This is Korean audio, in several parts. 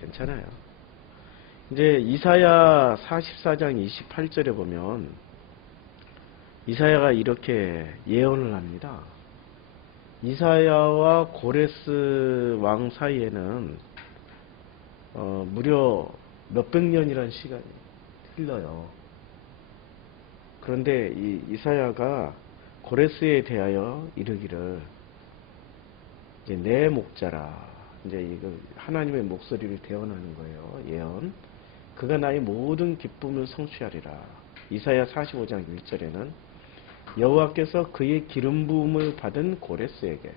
괜찮아요. 이제 이사야 44장 28절에 보면 이사야가 이렇게 예언을 합니다. 이사야와 고레스 왕 사이에는 무려 몇백 년이라는 시간이 흘러요. 그런데 이 이사야가 고레스에 대하여 이르기를 이제 내 목자라, 이제 이거 하나님의 목소리를 대언하는 거예요. 예언. 그가 나의 모든 기쁨을 성취하리라. 이사야 45장 1절에는 여호와께서 그의 기름 부음을 받은 고레스에게,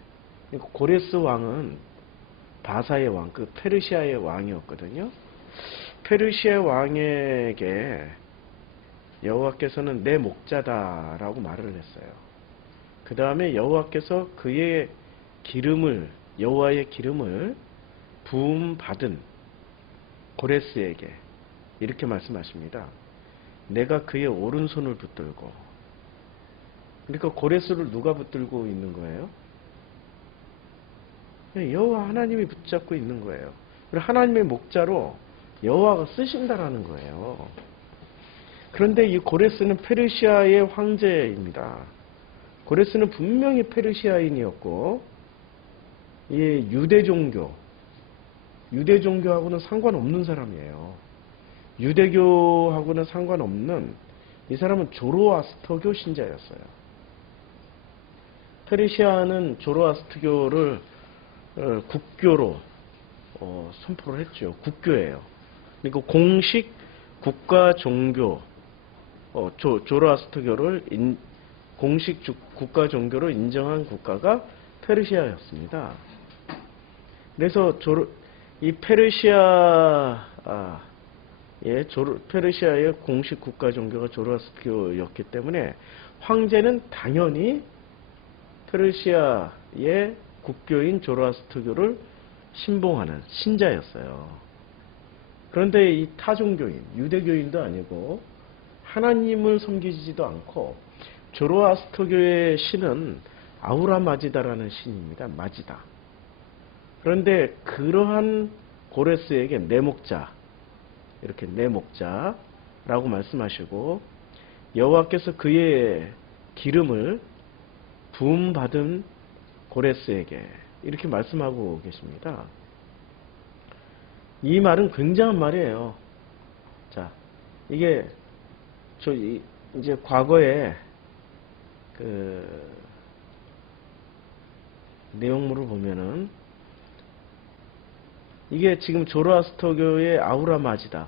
그러니까 고레스 왕은 바사의 왕, 그 페르시아의 왕이었거든요. 페르시아 왕에게 여호와께서는 내 목자다라고 말을 했어요. 그 다음에 여호와께서 그의 기름을, 여호와의 기름을 부음 받은 고레스에게 이렇게 말씀하십니다. 내가 그의 오른손을 붙들고, 그러니까 고레스를 누가 붙들고 있는 거예요? 여호와 하나님이 붙잡고 있는 거예요. 그리고 하나님의 목자로 여호와가 쓰신다라는 거예요. 그런데 이 고레스는 페르시아의 황제입니다. 고레스는 분명히 페르시아인이었고, 이 유대 종교하고는 상관없는 사람이에요. 유대교하고는 상관없는, 이 사람은 조로아스터교 신자였어요. 페르시아는 조로아스터교를 국교로 선포를 했죠. 국교예요. 그러니까 공식 국가 종교, 조로아스터교를 공식 국가 종교로 인정한 국가가 페르시아였습니다. 그래서 이 페르시아의 공식 국가 종교가 조로아스터교였기 때문에 황제는 당연히 페르시아의 국교인 조로아스터교를 신봉하는 신자였어요. 그런데 이 타종교인, 유대교인도 아니고 하나님을 섬기지도 않고, 조로아스터교의 신은 아우라 마지다라는 신입니다. 마지다. 그런데 그러한 고레스에게 내 목자, 이렇게 내 목자라고 말씀하시고, 여호와께서 그의 기름을 부음받은 고레스에게 이렇게 말씀하고 계십니다. 이 말은 굉장한 말이에요. 자, 이게 이제 과거에 그 내용물을 보면은 이게 지금 조로아스터교의 아우라 마지다.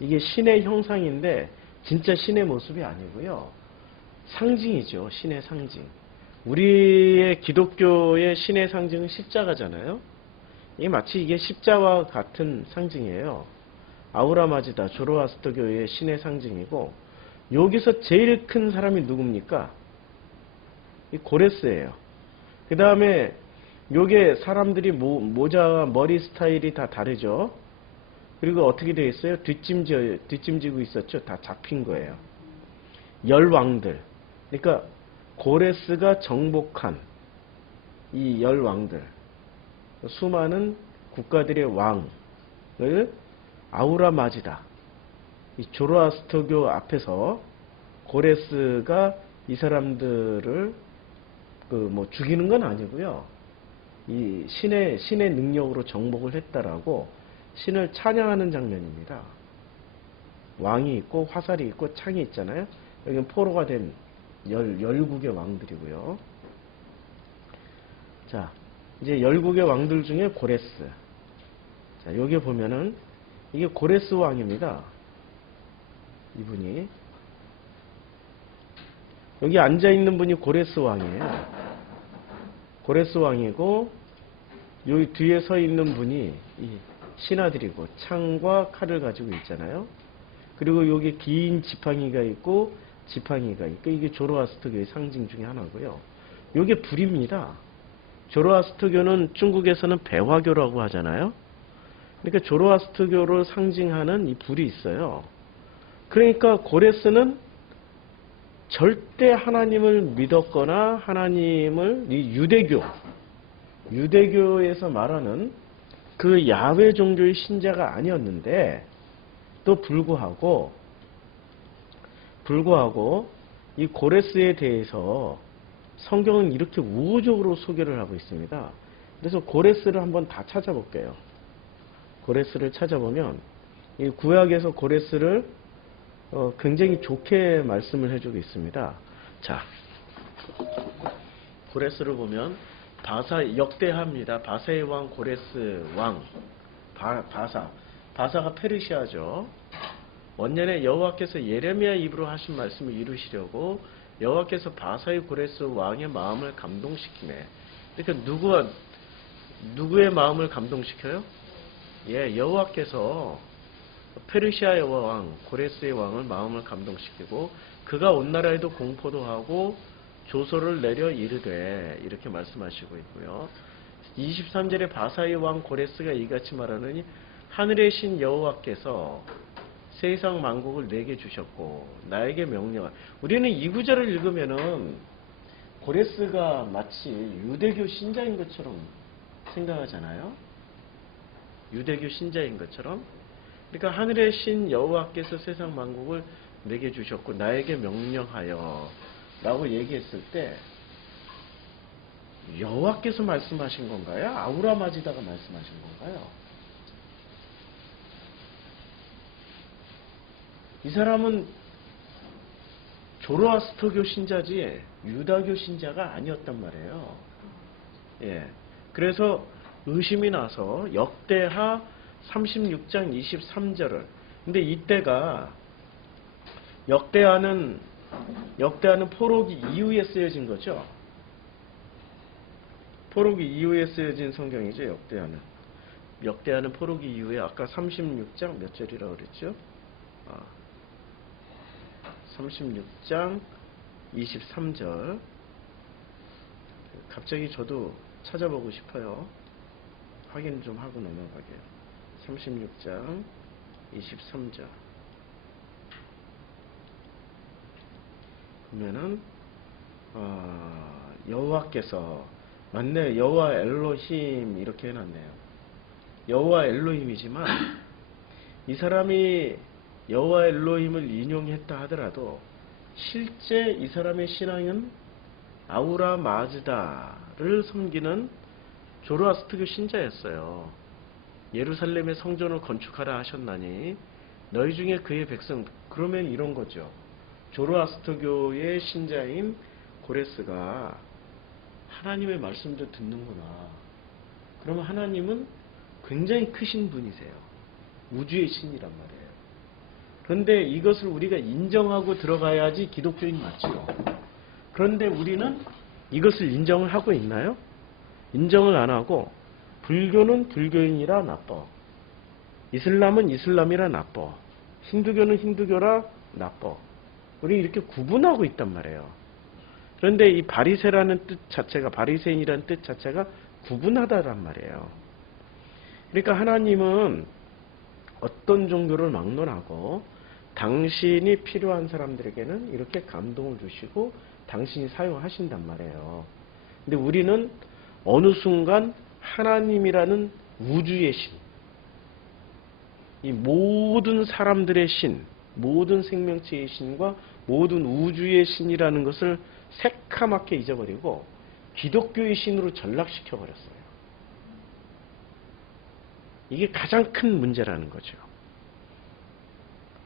이게 신의 형상인데 진짜 신의 모습이 아니고요. 상징이죠. 신의 상징. 우리의 기독교의 신의 상징은 십자가잖아요. 이게 마치 이게 십자가와 같은 상징이에요. 아우라 마지다, 조로아스터교의 신의 상징이고, 여기서 제일 큰 사람이 누굽니까? 이 고레스예요. 그 다음에 요게 사람들이 모자, 머리 스타일이 다 다르죠. 그리고 어떻게 되어 있어요? 뒷짐지고 있었죠. 다 잡힌 거예요. 열왕들. 그러니까 고레스가 정복한 이 열왕들, 수많은 국가들의 왕을 아우라 마지다, 이 조로아스터교 앞에서 고레스가 이 사람들을 죽이는 건 아니고요. 이 신의 능력으로 정복을 했다라고 신을 찬양하는 장면입니다. 왕이 있고 화살이 있고 창이 있잖아요. 여기는 포로가 된 열국의 왕들이고요. 자, 이제 열국의 왕들 중에 고레스. 자, 여기 보면은 이게 고레스 왕입니다. 이분이. 여기 앉아있는 분이 고레스 왕이에요. 고레스 왕이고, 여기 뒤에 서 있는 분이 이 신하들이고, 창과 칼을 가지고 있잖아요. 그리고 여기 긴 지팡이가 있고, 이게 조로아스터교의 상징 중에 하나고요. 이게 불입니다. 조로아스터교는 중국에서는 배화교라고 하잖아요. 그러니까 조로아스터교를 상징하는 이 불이 있어요. 그러니까 고레스는 절대 하나님을 믿었거나 하나님을, 이 유대교에서 말하는 그 야훼 종교의 신자가 아니었는데 또 불구하고 이 고레스에 대해서 성경은 이렇게 우호적으로 소개를 하고 있습니다. 그래서 고레스를 한번 다 찾아볼게요. 고레스를 찾아보면 이 구약에서 고레스를 굉장히 좋게 말씀을 해주고 있습니다. 자, 고레스를 보면 바사 역대하입니다. 바사의 왕 고레스 왕 바사가 페르시아죠. 원년에 여호와께서 예레미야 입으로 하신 말씀을 이루시려고 여호와께서 바사의 고레스 왕의 마음을 감동시키네. 그러니까 누구의 마음을 감동시켜요? 예, 여호와께서 페르시아의 왕 고레스의 왕을 마음을 감동시키고 그가 온 나라에도 공포도 하고 조서를 내려 이르되 이렇게 말씀하시고 있고요. 23절에 바사의 왕 고레스가 이같이 말하느니 하늘의 신 여호와께서 세상 만국을 내게 주셨고 나에게 명령하. 우리는 이 구절을 읽으면은 고레스가 마치 유대교 신자인 것처럼 생각하잖아요. 유대교 신자인 것처럼. 그러니까 하늘의 신 여호와께서 세상 만국을 내게 주셨고 나에게 명령하여 라고 얘기했을 때 여호와께서 말씀하신 건가요? 아우라 마지다가 말씀하신 건가요? 이 사람은 조로아스터교 신자지 유다교 신자가 아니었단 말이에요. 예. 그래서 의심이 나서 역대하 36장 23절을. 근데 이때가 역대하는 포로기 이후에 쓰여진 거죠. 포로기 이후에 쓰여진 성경이죠. 역대하는 포로기 이후에 아까 36장 몇 절이라고 그랬죠? 36장 23절. 갑자기 저도 찾아보고 싶어요. 확인 좀 하고 넘어가게요. 36장 23절. 보면은 여호와께서 맞네. 여호와 엘로힘 이렇게 해놨네요. 여호와 엘로힘이지만 이 사람이 여호와 엘로힘을 인용했다 하더라도 실제 이 사람의 신앙은 아우라 마즈다를 섬기는 조로아스터교 신자였어요. 예루살렘의 성전을 건축하라 하셨나니 너희 중에 그의 백성. 그러면 이런 거죠. 조로아스터교의 신자인 고레스가 하나님의 말씀도 듣는구나. 그러면 하나님은 굉장히 크신 분이세요. 우주의 신이란 말이에요. 그런데 이것을 우리가 인정하고 들어가야지 기독교인 맞죠. 그런데 우리는 이것을 인정을 하고 있나요? 인정을 안 하고 불교는 불교인이라 나빠. 이슬람은 이슬람이라 나빠. 힌두교는 힌두교라 나빠. 우리 이렇게 구분하고 있단 말이에요. 그런데 이 바리새라는 뜻 자체가, 바리새인이라는 뜻 자체가 구분하다란 말이에요. 그러니까 하나님은 어떤 종교를 막론하고 당신이 필요한 사람들에게는 이렇게 감동을 주시고 당신이 사용하신단 말이에요. 근데 우리는 어느 순간 하나님이라는 우주의 신, 이 모든 사람들의 신, 모든 생명체의 신과 모든 우주의 신이라는 것을 새카맣게 잊어버리고 기독교의 신으로 전락시켜버렸어요. 이게 가장 큰 문제라는 거죠.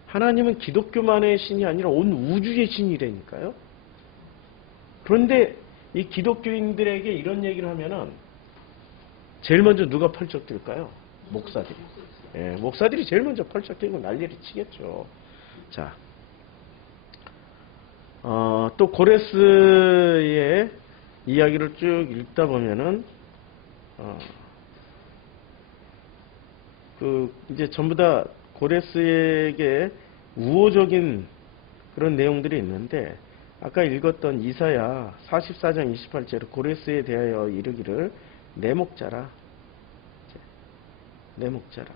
하나님은 기독교만의 신이 아니라 온 우주의 신이라니까요. 그런데 이 기독교인들에게 이런 얘기를 하면은 제일 먼저 누가 펄쩍 뛸까요? 목사들이. 예, 목사들이 제일 먼저 펄쩍 뛰고 난리를 치겠죠. 자, 또 고레스의 이야기를 쭉 읽다 보면은 이제 전부 다 고레스에게 우호적인 그런 내용들이 있는데 아까 읽었던 이사야 44장 28절에 고레스에 대하여 이르기를 내 목자라. 내 목자라.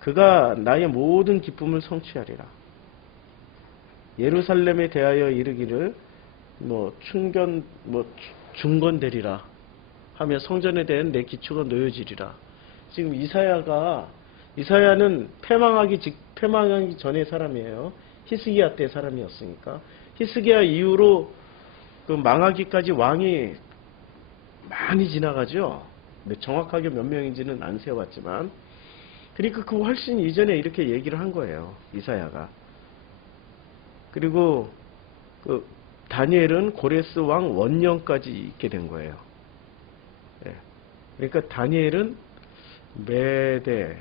그가 나의 모든 기쁨을 성취하리라. 예루살렘에 대하여 이르기를 중건되리라 하며 성전에 대한 내 기초가 놓여지리라. 지금 이사야는 패망하기 전의 사람이에요. 히스기야 때 사람이었으니까. 히스기야 이후로 그 망하기까지 왕이 많이 지나가죠. 정확하게 몇 명인지는 안 세어봤지만. 그러니까 그 훨씬 이전에 이렇게 얘기를 한 거예요. 이사야가. 그리고 그 다니엘은 고레스 왕 원년까지 있게 된 거예요. 예. 그러니까 다니엘은 메대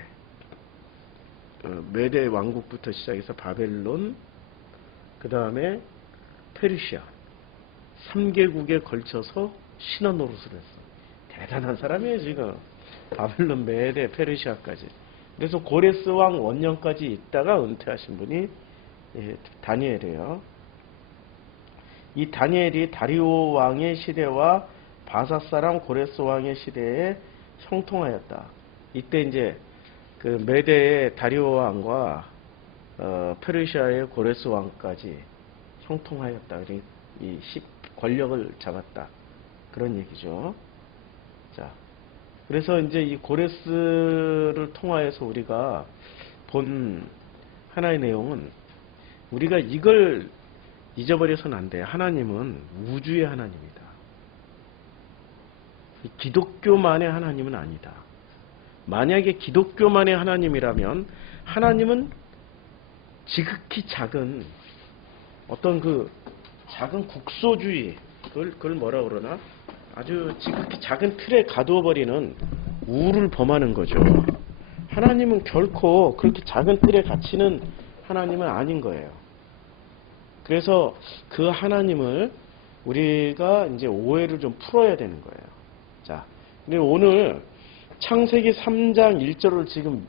왕국부터 시작해서 바벨론, 그 다음에 페르시아 3개국에 걸쳐서 신화 노릇을 했어. 대단한 사람이에요 지금. 바벨론, 메대, 페르시아까지. 그래서 고레스 왕 원년까지 있다가 은퇴하신 분이 다니엘이에요. 이 다니엘이 다리오 왕의 시대와 바사 사람 고레스 왕의 시대에 형통하였다. 이때 이제 그 메대의 다리오 왕과 페르시아의 고레스 왕까지 형통하였다. 이 권력을 잡았다. 그런 얘기죠. 자, 그래서 이제 이 고레스를 통하여서 우리가 본 하나의 내용은 우리가 이걸 잊어버려서는 안 돼요. 하나님은 우주의 하나님이다. 기독교만의 하나님은 아니다. 만약에 기독교만의 하나님이라면 하나님은 지극히 작은 어떤 그 작은 국소주의, 그걸 뭐라 그러나? 아주 지극히 작은 틀에 가두어버리는 우를 범하는 거죠. 하나님은 결코 그렇게 작은 틀에 갇히는 하나님은 아닌 거예요. 그래서 그 하나님을 우리가 이제 오해를 좀 풀어야 되는 거예요. 자, 근데 오늘 창세기 3장 1절을 지금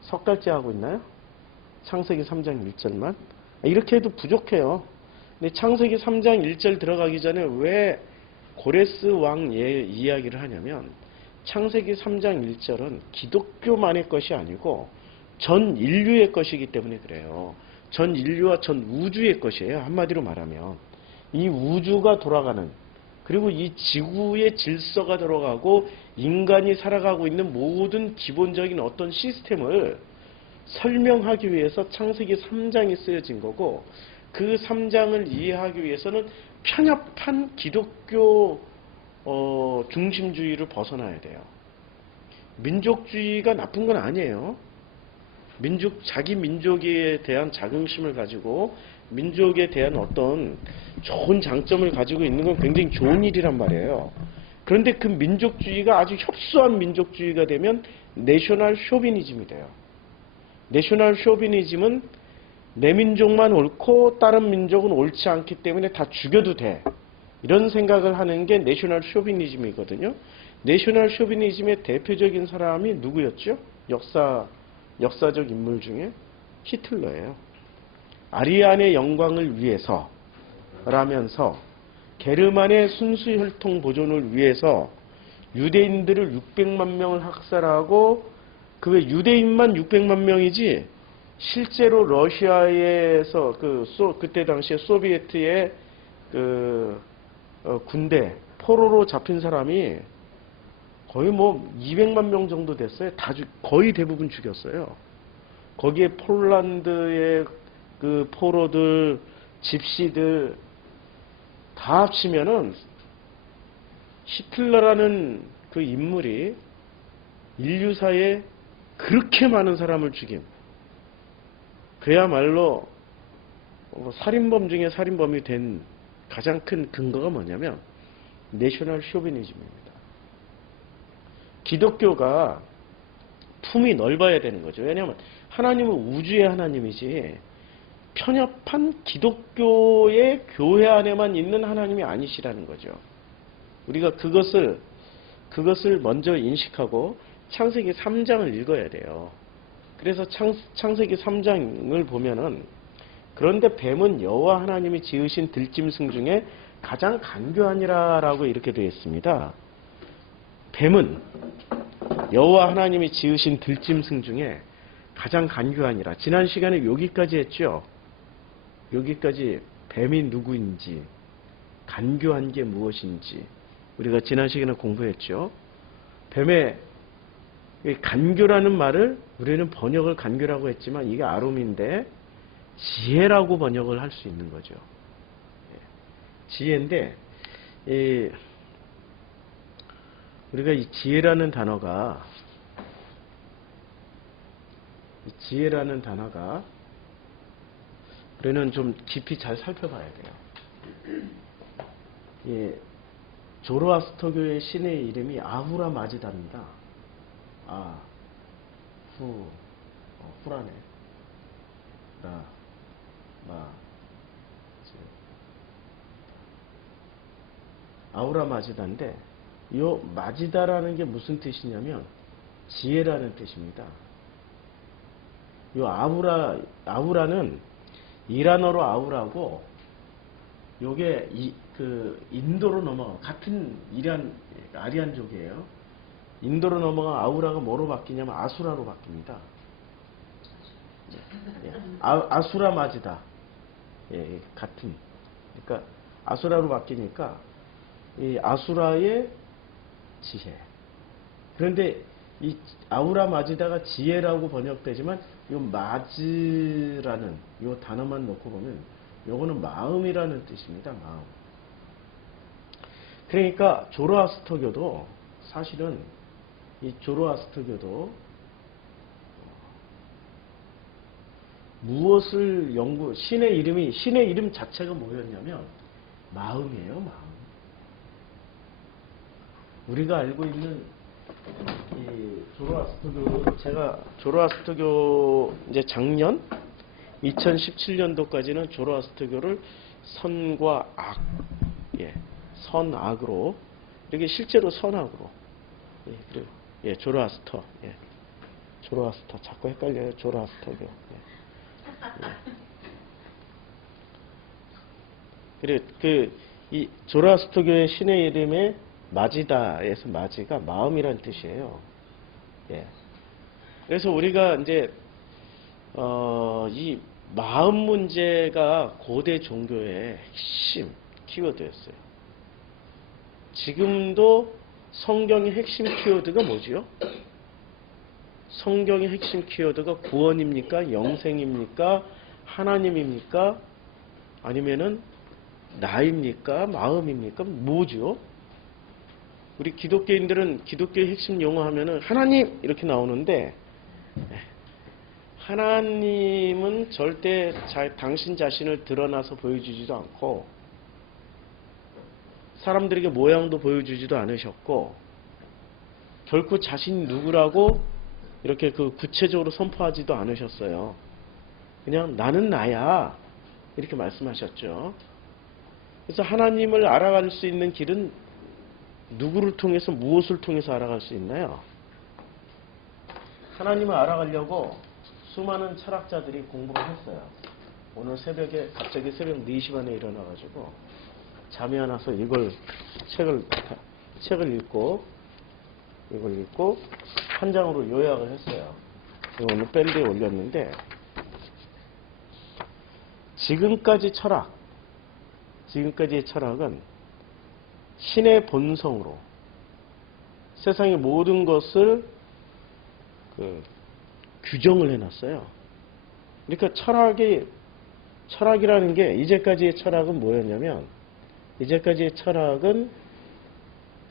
석 달째 하고 있나요? 창세기 3장 1절만? 이렇게 해도 부족해요. 근데 창세기 3장 1절 들어가기 전에 왜 고레스 왕 이야기를 하냐면 창세기 3장 1절은 기독교만의 것이 아니고 전 인류의 것이기 때문에 그래요. 전 인류와 전 우주의 것이에요. 한마디로 말하면 이 우주가 돌아가는, 그리고 이 지구의 질서가 들어가고 인간이 살아가고 있는 모든 기본적인 어떤 시스템을 설명하기 위해서 창세기 3장이 쓰여진 거고, 그 3장을 이해하기 위해서는 편협한 기독교 중심주의를 벗어나야 돼요. 민족주의가 나쁜 건 아니에요. 자기 민족에 대한 자긍심을 가지고 민족에 대한 어떤 좋은 장점을 가지고 있는 건 굉장히 좋은 일이란 말이에요. 그런데 그 민족주의가 아주 협소한 민족주의가 되면 내셔널 쇼비니즘이 돼요. 내셔널 쇼비니즘은 내 민족만 옳고 다른 민족은 옳지 않기 때문에 다 죽여도 돼. 이런 생각을 하는 게 내셔널 쇼비니즘이거든요. 내셔널 쇼비니즘의 대표적인 사람이 누구였죠? 역사적 인물 중에 히틀러예요. 아리안의 영광을 위해서 라면서 게르만의 순수 혈통 보존을 위해서 유대인들을 600만 명을 학살하고, 그 왜 유대인만 600만 명이지 실제로 러시아에서 그때 당시에 소비에트의 군대 포로로 잡힌 사람이 거의 뭐 200만 명 정도 됐어요. 거의 대부분 죽였어요. 거기에 폴란드의 그 포로들, 집시들 다 합치면은 히틀러라는 그 인물이 인류사에 그렇게 많은 사람을 죽인, 그야말로 살인범 중에 살인범이 된 가장 큰 근거가 뭐냐면 내셔널 쇼비니즘입니다. 기독교가 품이 넓어야 되는 거죠. 왜냐하면 하나님은 우주의 하나님이지 편협한 기독교의 교회 안에만 있는 하나님이 아니시라는 거죠. 우리가 그것을 먼저 인식하고 창세기 3장을 읽어야 돼요. 그래서 창세기 3장을 보면은, 그런데 뱀은 여호와 하나님이 지으신 들짐승 중에 가장 간교하니라라고 이렇게 되어 있습니다. 뱀은 여호와 하나님이 지으신 들짐승 중에 가장 간교하니라. 지난 시간에 여기까지 했죠. 여기까지 뱀이 누구인지, 간교한 게 무엇인지 우리가 지난 시간에 공부했죠. 뱀의 이 간교라는 말을 우리는 번역을 간교라고 했지만 이게 아롬인데 지혜라고 번역을 할 수 있는 거죠. 지혜인데 우리가 이 지혜라는 단어가 우리는 좀 깊이 잘 살펴봐야 돼요. 조로아스터교의 신의 이름이 아후라 마지다입니다. 후라네. 아우라 마지다인데 요 마지다라는 게 무슨 뜻이냐면 지혜라는 뜻입니다. 요 아우라는 이란어로 아우라고 요게 인도로 넘어가 같은 아리안족이에요. 인도로 넘어가 아우라가 뭐로 바뀌냐면 아수라로 바뀝니다. 아수라 마지다. 같은. 그러니까 아수라로 바뀌니까 이 아수라의 지혜. 그런데 이 아우라 마지다가 지혜라고 번역되지만 요 마즈라는 요 단어만 놓고 보면 요거는 마음이라는 뜻입니다. 마음. 그러니까 조로아스터교도 사실은 이 조로아스터교도 무엇을 신의 이름 자체가 뭐였냐면 마음이에요. 마음. 우리가 알고 있는 이 제가 조로아스터교 이제 작년 2017년도까지는 조로아스터교를 선과 악, 선악으로 이렇게 실제로 선악으로 그리고 조로아스터, 조로아스터 자꾸 헷갈려요. 조로아스터교. 그리고 이 조로아스터교의 신의 이름에 마지다에서 마지가 마음이란 뜻이에요. 그래서 우리가 이제 이 마음 문제가 고대 종교의 핵심 키워드였어요. 지금도 성경의 핵심 키워드가 뭐지요? 성경의 핵심 키워드가 구원입니까? 영생입니까? 하나님입니까? 아니면은 나입니까? 마음입니까? 뭐죠? 우리 기독교인들은 기독교의 핵심 용어 하면은 하나님 이렇게 나오는데 하나님은 절대 당신 자신을 드러나서 보여주지도 않고 사람들에게 모양도 보여주지도 않으셨고 결코 자신이 누구라고 이렇게 구체적으로 선포하지도 않으셨어요. 그냥 나는 나야 이렇게 말씀하셨죠. 그래서 하나님을 알아갈 수 있는 길은 누구를 통해서 무엇을 통해서 알아갈 수 있나요? 하나님을 알아가려고 수많은 철학자들이 공부를 했어요. 오늘 새벽에 갑자기 새벽 4시 반에 일어나가지고 잠이 안 와서 책을 읽고 이걸 읽고 한 장으로 요약을 했어요. 오늘 밴드에 올렸는데 지금까지의 철학은 신의 본성으로 세상의 모든 것을 규정을 해놨어요. 그러니까 철학이라는 게 이제까지의 철학은 뭐였냐면 이제까지의 철학은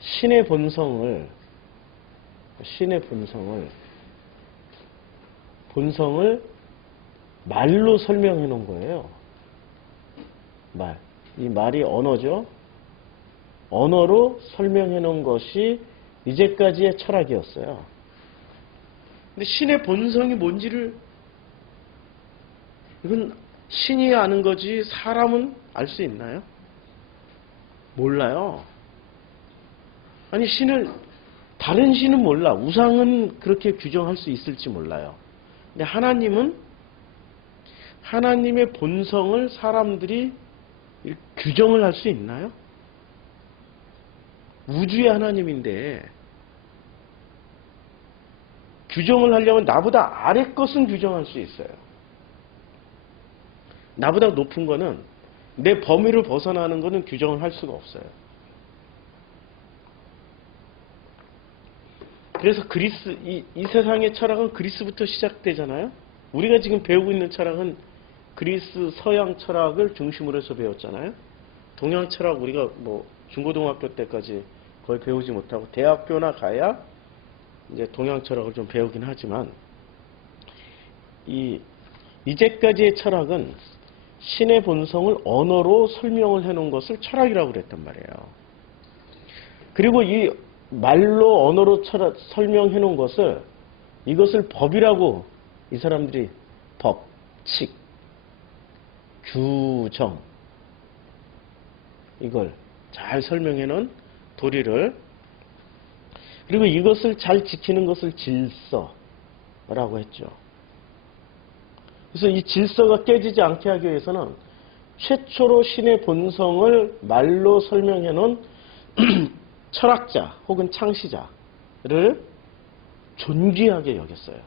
신의 본성을 말로 설명해 놓은 거예요. 이 말이 언어죠. 언어로 설명해 놓은 것이 이제까지의 철학이었어요. 근데 신의 본성이 뭔지를 이건 신이 아는 거지 사람은 알 수 있나요? 몰라요. 아니 다른 신은 몰라. 우상은 그렇게 규정할 수 있을지 몰라요. 근데 하나님의 본성을 사람들이 규정을 할 수 있나요? 우주의 하나님인데 규정을 하려면 나보다 아래 것은 규정할 수 있어요. 나보다 높은 거는 내 범위를 벗어나는 거는 규정을 할 수가 없어요. 그래서 이 세상의 철학은 그리스부터 시작되잖아요. 우리가 지금 배우고 있는 철학은 그리스 서양 철학을 중심으로 해서 배웠잖아요. 동양 철학 우리가 뭐 중고등학교 때까지 거의 배우지 못하고 대학교나 가야 이제 동양 철학을 좀 배우긴 하지만 이제까지의 철학은 신의 본성을 언어로 설명을 해놓은 것을 철학이라고 그랬단 말이에요. 그리고 이 말로 언어로 설명해 놓은 것을 이것을 법이라고 이 사람들이 법칙, 규정 이걸 잘 설명해 놓은 도리를 그리고 이것을 잘 지키는 것을 질서라고 했죠. 그래서 이 질서가 깨지지 않게 하기 위해서는 최초로 신의 본성을 말로 설명해 놓은 철학자 혹은 창시자를 존귀하게 여겼어요.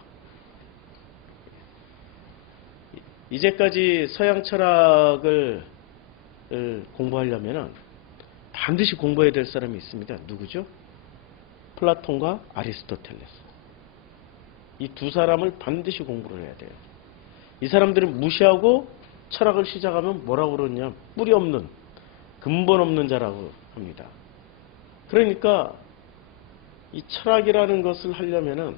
이제까지 서양 철학을 공부하려면 반드시 공부해야 될 사람이 있습니다. 누구죠? 플라톤과 아리스토텔레스. 이 두 사람을 반드시 공부를 해야 돼요. 이 사람들은 무시하고 철학을 시작하면 뭐라고 그러냐? 뿌리 없는, 근본 없는 자라고 합니다. 그러니까 이 철학이라는 것을 하려면은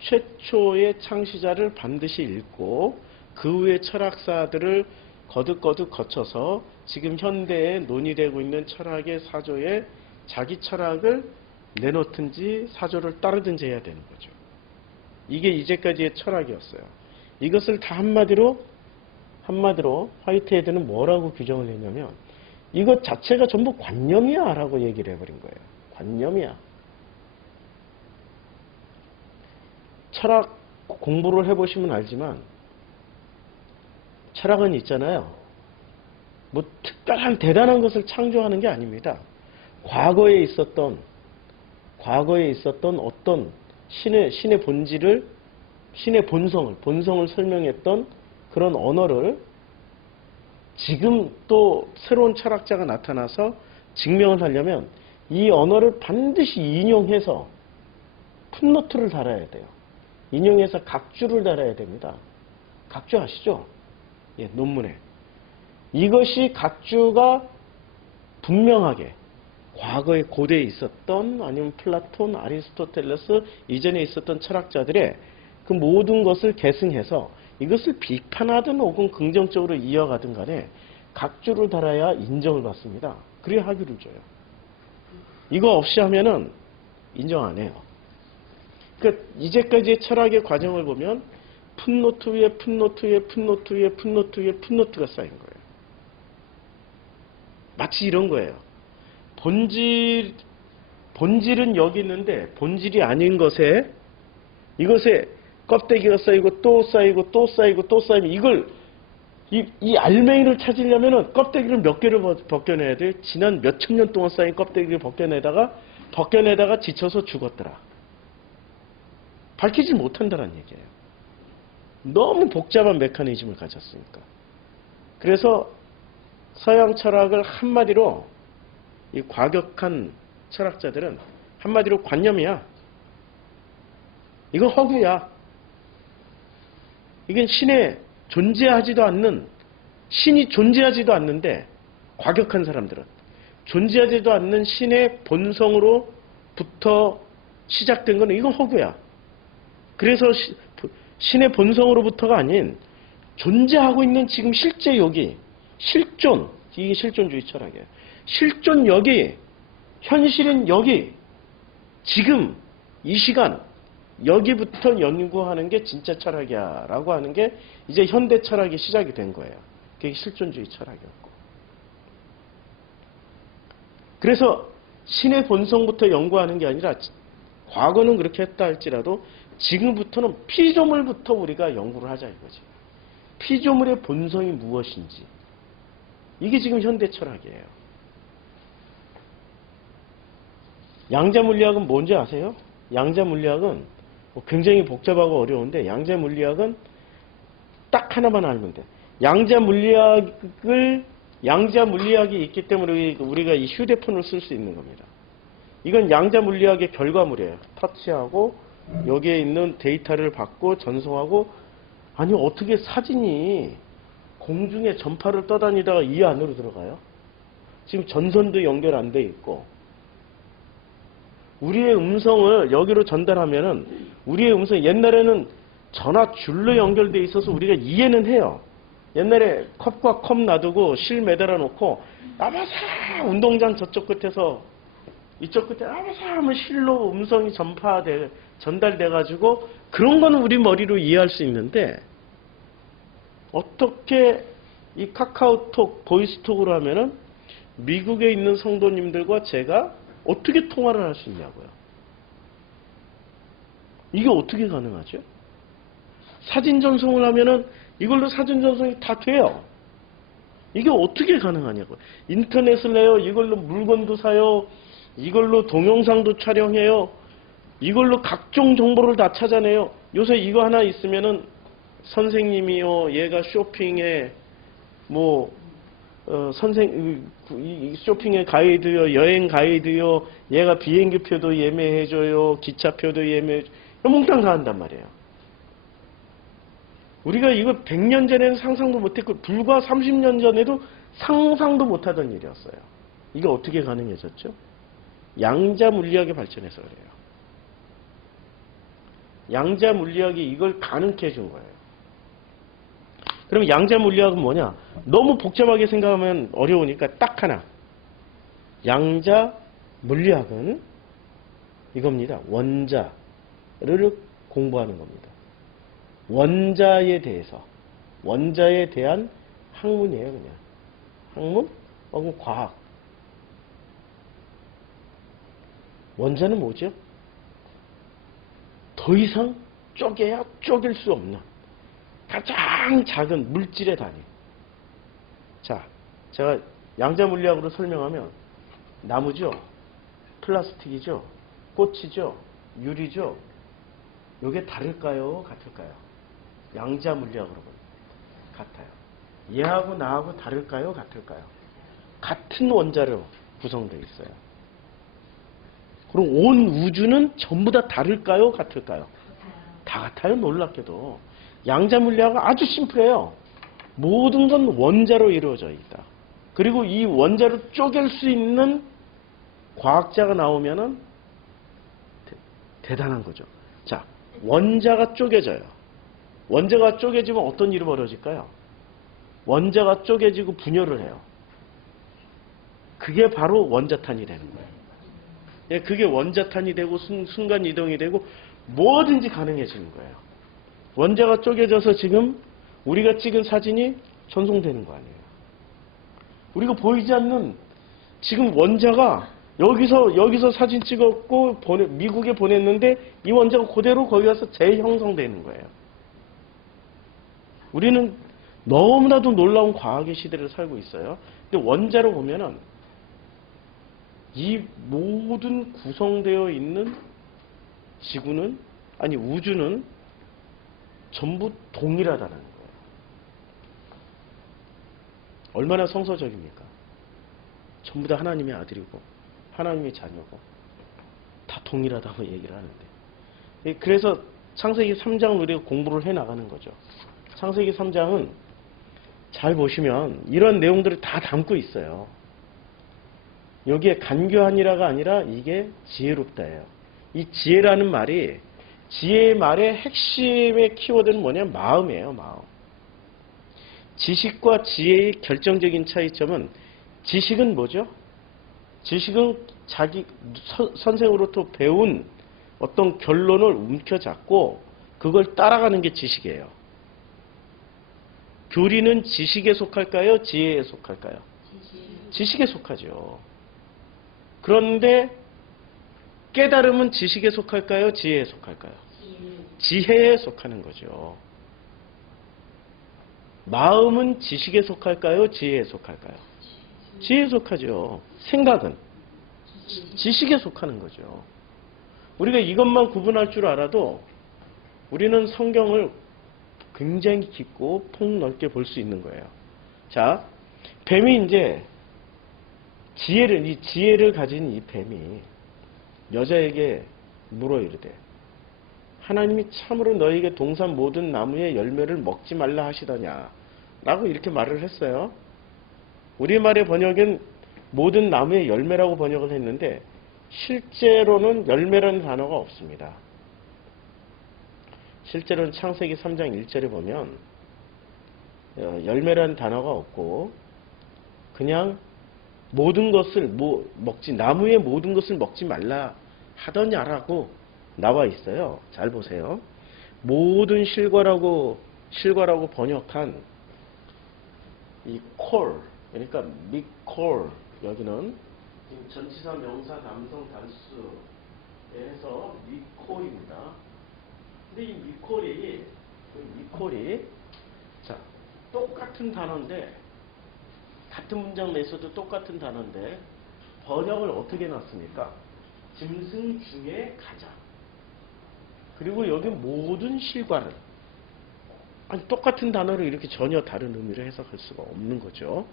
최초의 창시자를 반드시 읽고 그 후에 철학사들을 거듭거듭 거쳐서 지금 현대에 논의되고 있는 철학의 사조에 자기 철학을 내놓든지 사조를 따르든지 해야 되는 거죠. 이게 이제까지의 철학이었어요. 이것을 다 한마디로 화이트헤드는 뭐라고 규정을 했냐면 이것 자체가 전부 관념이야 라고 얘기를 해버린 거예요. 관념이야. 철학 공부를 해보시면 알지만 철학은 있잖아요. 뭐 특별한 대단한 것을 창조하는 게 아닙니다. 과거에 있었던 어떤 신의 본질을 신의 본성을 설명했던 그런 언어를 지금 또 새로운 철학자가 나타나서 증명을 하려면 이 언어를 반드시 인용해서 풋노트를 달아야 돼요. 인용해서 각주를 달아야 됩니다. 각주 아시죠? 예, 논문에. 이것이 각주가 분명하게 과거에 고대에 있었던 아니면 플라톤, 아리스토텔레스 이전에 있었던 철학자들의 그 모든 것을 계승해서 이것을 비판하든 혹은 긍정적으로 이어가든 간에 각주를 달아야 인정을 받습니다. 그래야 학위를 줘요. 이거 없이 하면은 인정 안 해요. 그러니까 이제까지의 철학의 과정을 보면 풋노트 위에 풋노트 위에 풋노트 위에 풋노트 위에 풋노트가 쌓인 거예요. 마치 이런 거예요. 본질은 여기 있는데 본질이 아닌 것에 이것에 껍데기가 쌓이고 또 쌓이고 또 쌓이고 또 쌓이면 이걸 이 알맹이를 찾으려면은 껍데기를 몇 개를 벗겨내야 돼. 지난 몇천 년 동안 쌓인 껍데기를 벗겨내다가 지쳐서 죽었더라. 밝히지 못한다는 얘기예요. 너무 복잡한 메커니즘을 가졌으니까. 그래서 서양 철학을 한마디로 이 과격한 철학자들은 한마디로 관념이야. 이건 허구야. 이건 신이 존재하지도 않는데 과격한 사람들은 존재하지도 않는 신의 본성으로부터 시작된 거는 이건 허구야. 그래서 신의 본성으로부터가 아닌 존재하고 있는 지금 실제 여기 실존, 이게 실존주의 철학이에요. 실존 여기, 현실인 여기, 지금 이 시간 여기부터 연구하는 게 진짜 철학이야 라고 하는 게 이제 현대 철학이 시작이 된 거예요. 그게 실존주의 철학이었고. 그래서 신의 본성부터 연구하는 게 아니라 과거는 그렇게 했다 할지라도 지금부터는 피조물부터 우리가 연구를 하자 이거지. 피조물의 본성이 무엇인지. 이게 지금 현대 철학이에요. 양자물리학은 뭔지 아세요? 양자물리학은 굉장히 복잡하고 어려운데 양자물리학은 딱 하나만 알면 돼. 양자물리학이 있기 때문에 우리가 이 휴대폰을 쓸 수 있는 겁니다. 이건 양자 물리학의 결과물이에요. 터치하고 여기에 있는 데이터를 받고 전송하고 아니 어떻게 사진이 공중에 전파를 떠다니다가 이 안으로 들어가요? 지금 전선도 연결 안 돼 있고 우리의 음성을 여기로 전달하면은 우리의 음성 옛날에는 전화 줄로 연결돼 있어서 우리가 이해는 해요. 옛날에 컵과 컵 놔두고 실 매달아 놓고 아바사 운동장 저쪽 끝에서 이쪽 끝에 아바사 하면 실로 음성이 전달돼 가지고 그런 거는 우리 머리로 이해할 수 있는데 어떻게 이 카카오톡 보이스톡으로 하면은 미국에 있는 성도님들과 제가 어떻게 통화를 할 수 있냐고요. 이게 어떻게 가능하죠? 사진 전송을 하면은 이걸로 사진 전송이 다 돼요. 이게 어떻게 가능하냐고요. 인터넷을 해요. 이걸로 물건도 사요. 이걸로 동영상도 촬영해요. 이걸로 각종 정보를 다 찾아내요. 요새 이거 하나 있으면은 선생님이요, 얘가 쇼핑에 쇼핑의 가이드요, 여행 가이드요, 얘가 비행기표도 예매해줘요, 기차표도 예매해줘요. 몽땅 다 한단 말이에요. 우리가 이거 100년 전에는 상상도 못했고, 불과 30년 전에도 상상도 못하던 일이었어요. 이게 어떻게 가능해졌죠? 양자 물리학이 발전해서 그래요. 양자 물리학이 이걸 가능케 해준 거예요. 그럼 양자 물리학은 뭐냐? 너무 복잡하게 생각하면 어려우니까 딱 하나. 양자 물리학은 이겁니다. 원자를 공부하는 겁니다. 원자에 대한 학문이에요, 그냥. 학문? 혹은 과학. 원자는 뭐죠? 더 이상 쪼개야 쪼갤 수 없는 가장 작은 물질의 단위. 자, 제가 양자 물리학으로 설명하면 나무죠, 플라스틱이죠, 꽃이죠, 유리죠. 이게 다를까요? 같을까요? 양자 물리학으로 보면 같아요. 얘하고 나하고 다를까요? 같을까요? 같은 원자로 구성되어 있어요. 그럼 온 우주는 전부 다 다를까요? 같을까요? 다 같아요. 놀랍게도. 양자 물리학은 아주 심플해요. 모든 건 원자로 이루어져 있다. 그리고 이 원자를 쪼갤 수 있는 과학자가 나오면은 대단한 거죠. 자, 원자가 쪼개져요. 원자가 쪼개지면 어떤 일이 벌어질까요? 원자가 쪼개지고 분열을 해요. 그게 바로 원자탄이 되는 거예요. 예, 그게 원자탄이 되고 순간 이동이 되고 뭐든지 가능해지는 거예요. 원자가 쪼개져서 지금 우리가 찍은 사진이 전송되는 거 아니에요. 우리가 보이지 않는 지금 원자가 여기서 사진 찍었고 미국에 보냈는데 이 원자가 그대로 거기 가서 재형성되는 거예요. 우리는 너무나도 놀라운 과학의 시대를 살고 있어요. 근데 원자로 보면은 이 모든 구성되어 있는 지구는 아니 우주는 전부 동일하다는 거예요. 얼마나 성서적입니까? 전부 다 하나님의 아들이고 하나님의 자녀고 다 동일하다고 얘기를 하는데, 그래서 창세기 3장 우리가 공부를 해나가는 거죠. 창세기 3장은 잘 보시면 이런 내용들을 다 담고 있어요. 여기에 간교하니라가 아니라 이게 지혜롭다예요. 이 지혜라는 말이, 지혜의 말의 핵심의 키워드는 뭐냐면 마음이에요. 마음. 지식과 지혜의 결정적인 차이점은, 지식은 뭐죠? 지식은 자기 선생으로부터 배운 어떤 결론을 움켜잡고 그걸 따라가는 게 지식이에요. 교리는 지식에 속할까요? 지혜에 속할까요? 지식에 속하죠. 그런데 깨달음은 지식에 속할까요? 지혜에 속할까요? 지혜에 속하는 거죠. 마음은 지식에 속할까요? 지혜에 속할까요? 지혜에 속하죠. 생각은 지식에 속하는 거죠. 우리가 이것만 구분할 줄 알아도 우리는 성경을 굉장히 깊고 폭넓게 볼 수 있는 거예요. 자, 뱀이 이제 이 지혜를 가진 이 뱀이 여자에게 물어 이르되 하나님이 참으로 너에게 동산 모든 나무의 열매를 먹지 말라 하시더냐 라고 이렇게 말을 했어요. 우리말의 번역은 모든 나무의 열매라고 번역을 했는데 실제로는 열매라는 단어가 없습니다. 실제로는 창세기 3장 1절에 보면 열매라는 단어가 없고 그냥 모든 것을 나무의 모든 것을 먹지 말라 하더냐라고 나와 있어요. 잘 보세요. 모든 실과라고 번역한 이 콜, 그러니까 미콜, 여기는 지금 전치사 명사 남성 단수에 해서 미콜입니다. 근데 이 미콜이 자, 똑같은 단어인데 같은 문장 내에서도 똑같은 단어인데 번역을 어떻게 놨습니까? 짐승 중에 가자. 그리고 여기 모든 실과를 아니 똑같은 단어를 이렇게 전혀 다른 의미로 해석할 수가 없는 거죠.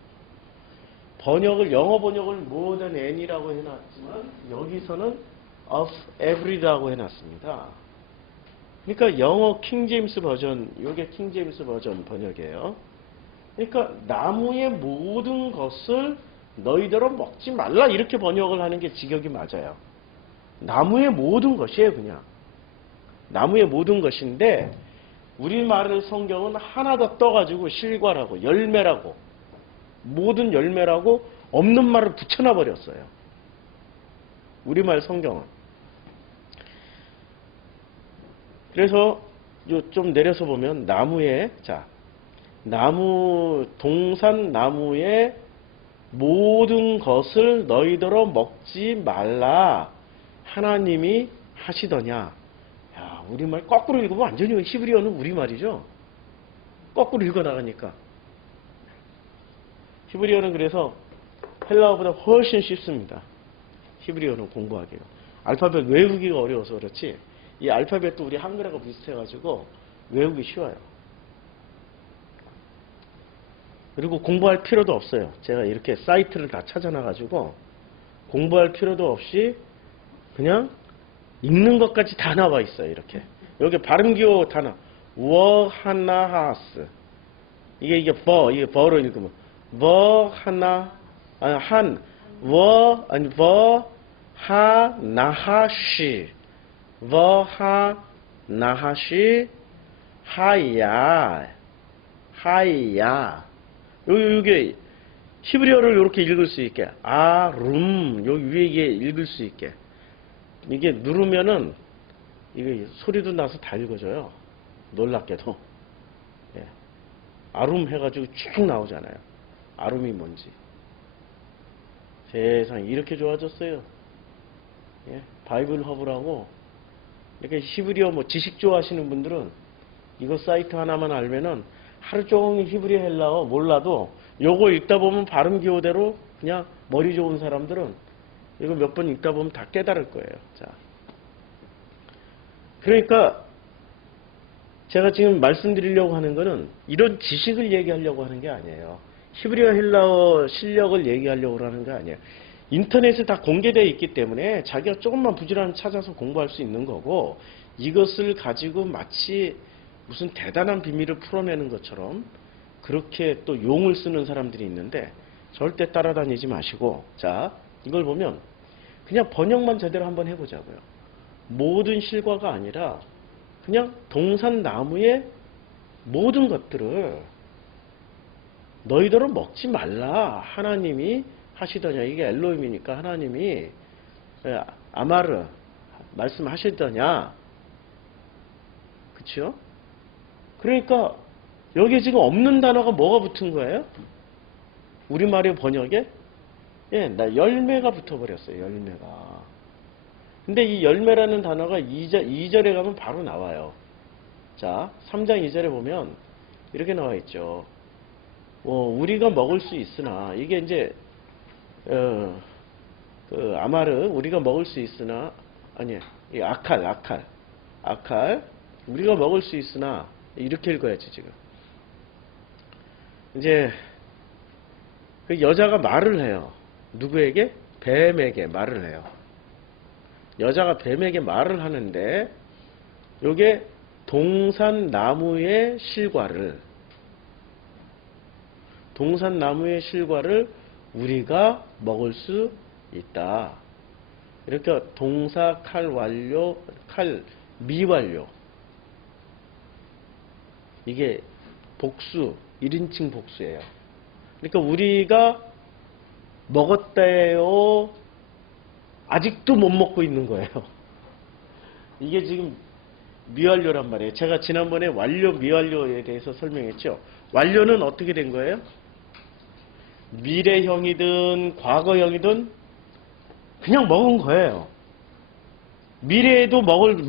영어 번역을 more than any라고 해놨지만 여기서는 of every라고 해놨습니다. 그러니까 영어 킹제임스 버전, 이게 킹제임스 버전 번역이에요. 그러니까 나무의 모든 것을 너희대로 먹지 말라 이렇게 번역을 하는 게 직역이 맞아요. 나무의 모든 것이에요, 그냥. 나무의 모든 것인데 우리말의 성경은 하나 더 떠가지고 실과라고 열매라고 모든 열매라고 없는 말을 붙여놔 버렸어요. 우리말 성경은. 그래서 좀 내려서 보면 동산 나무의 모든 것을 너희더러 먹지 말라 하나님이 하시더냐. 야, 우리말 거꾸로 읽으면 완전히 히브리어는 우리말이죠. 거꾸로 읽어 나가니까. 히브리어는 그래서 헬라어보다 훨씬 쉽습니다. 히브리어는 공부하기가. 알파벳 외우기가 어려워서 그렇지 이 알파벳도 우리 한글하고 비슷해가지고 외우기 쉬워요. 그리고 공부할 필요도 없어요. 제가 이렇게 사이트를 다 찾아놔가지고 공부할 필요도 없이 그냥 읽는 것까지 다 나와 있어요. 이렇게 여기 발음기호 다 나와. 워하나하스 이게 버로 읽으면 나하시 하야 요게 히브리어를 이렇게 읽을 수 있게 요 위에 읽을 수 있게 이게 누르면은 이게 소리도 나서 다 읽어져요. 놀랍게도 아룸 해가지고 쭉 나오잖아요. 아룸이 뭔지. 세상 이렇게 좋아졌어요. 바이블 허브라고 이렇게 히브리어 지식 좋아하시는 분들은 이거 사이트 하나만 알면은 하루 종일 히브리어 헬라어 몰라도 요거 읽다 보면 발음 기호대로 그냥 머리 좋은 사람들은 이거 몇 번 읽다 보면 다 깨달을 거예요. 자. 그러니까 제가 지금 말씀드리려고 하는 거는 이런 지식을 얘기하려고 하는 게 아니에요. 히브리어 헬라어 실력을 얘기하려고 하는 게 아니에요. 인터넷에 다 공개되어 있기 때문에 자기가 조금만 부지런히 찾아서 공부할 수 있는 거고 이것을 가지고 마치 무슨 대단한 비밀을 풀어내는 것처럼 그렇게 또 용을 쓰는 사람들이 있는데 절대 따라다니지 마시고 자 이걸 보면 그냥 번역만 제대로 한번 해보자고요. 모든 실과가 아니라 그냥 동산 나무의 모든 것들을 너희들은 먹지 말라 하나님이 하시더냐. 이게 엘로힘이니까 하나님이 아마르 말씀하시더냐. 그렇죠? 그러니까 여기에 지금 없는 단어가 뭐가 붙은 거예요? 우리말의 번역에 열매가 붙어버렸어요. 열매가. 근데 이 열매라는 단어가 2절에 가면 바로 나와요. 자, 3장 2절에 보면 이렇게 나와 있죠. 우리가 먹을 수 있으나 이게 이제 아마르 우리가 먹을 수 있으나 이 아칼 우리가 먹을 수 있으나 이렇게 읽어야지 지금. 이제 그 여자가 말을 해요. 누구에게? 뱀에게 말을 해요. 여자가 뱀에게 말을 하는데 요게 동산나무의 실과를 우리가 먹을 수 있다. 이렇게 동사 칼 완료, 칼 미완료. 이게 복수, 1인칭 복수예요. 그러니까 우리가 먹었대요. 아직도 못 먹고 있는 거예요. 이게 지금 미완료란 말이에요. 제가 지난번에 완료, 미완료에 대해서 설명했죠. 완료는 어떻게 된 거예요? 미래형이든 과거형이든 그냥 먹은 거예요. 미래에도 먹은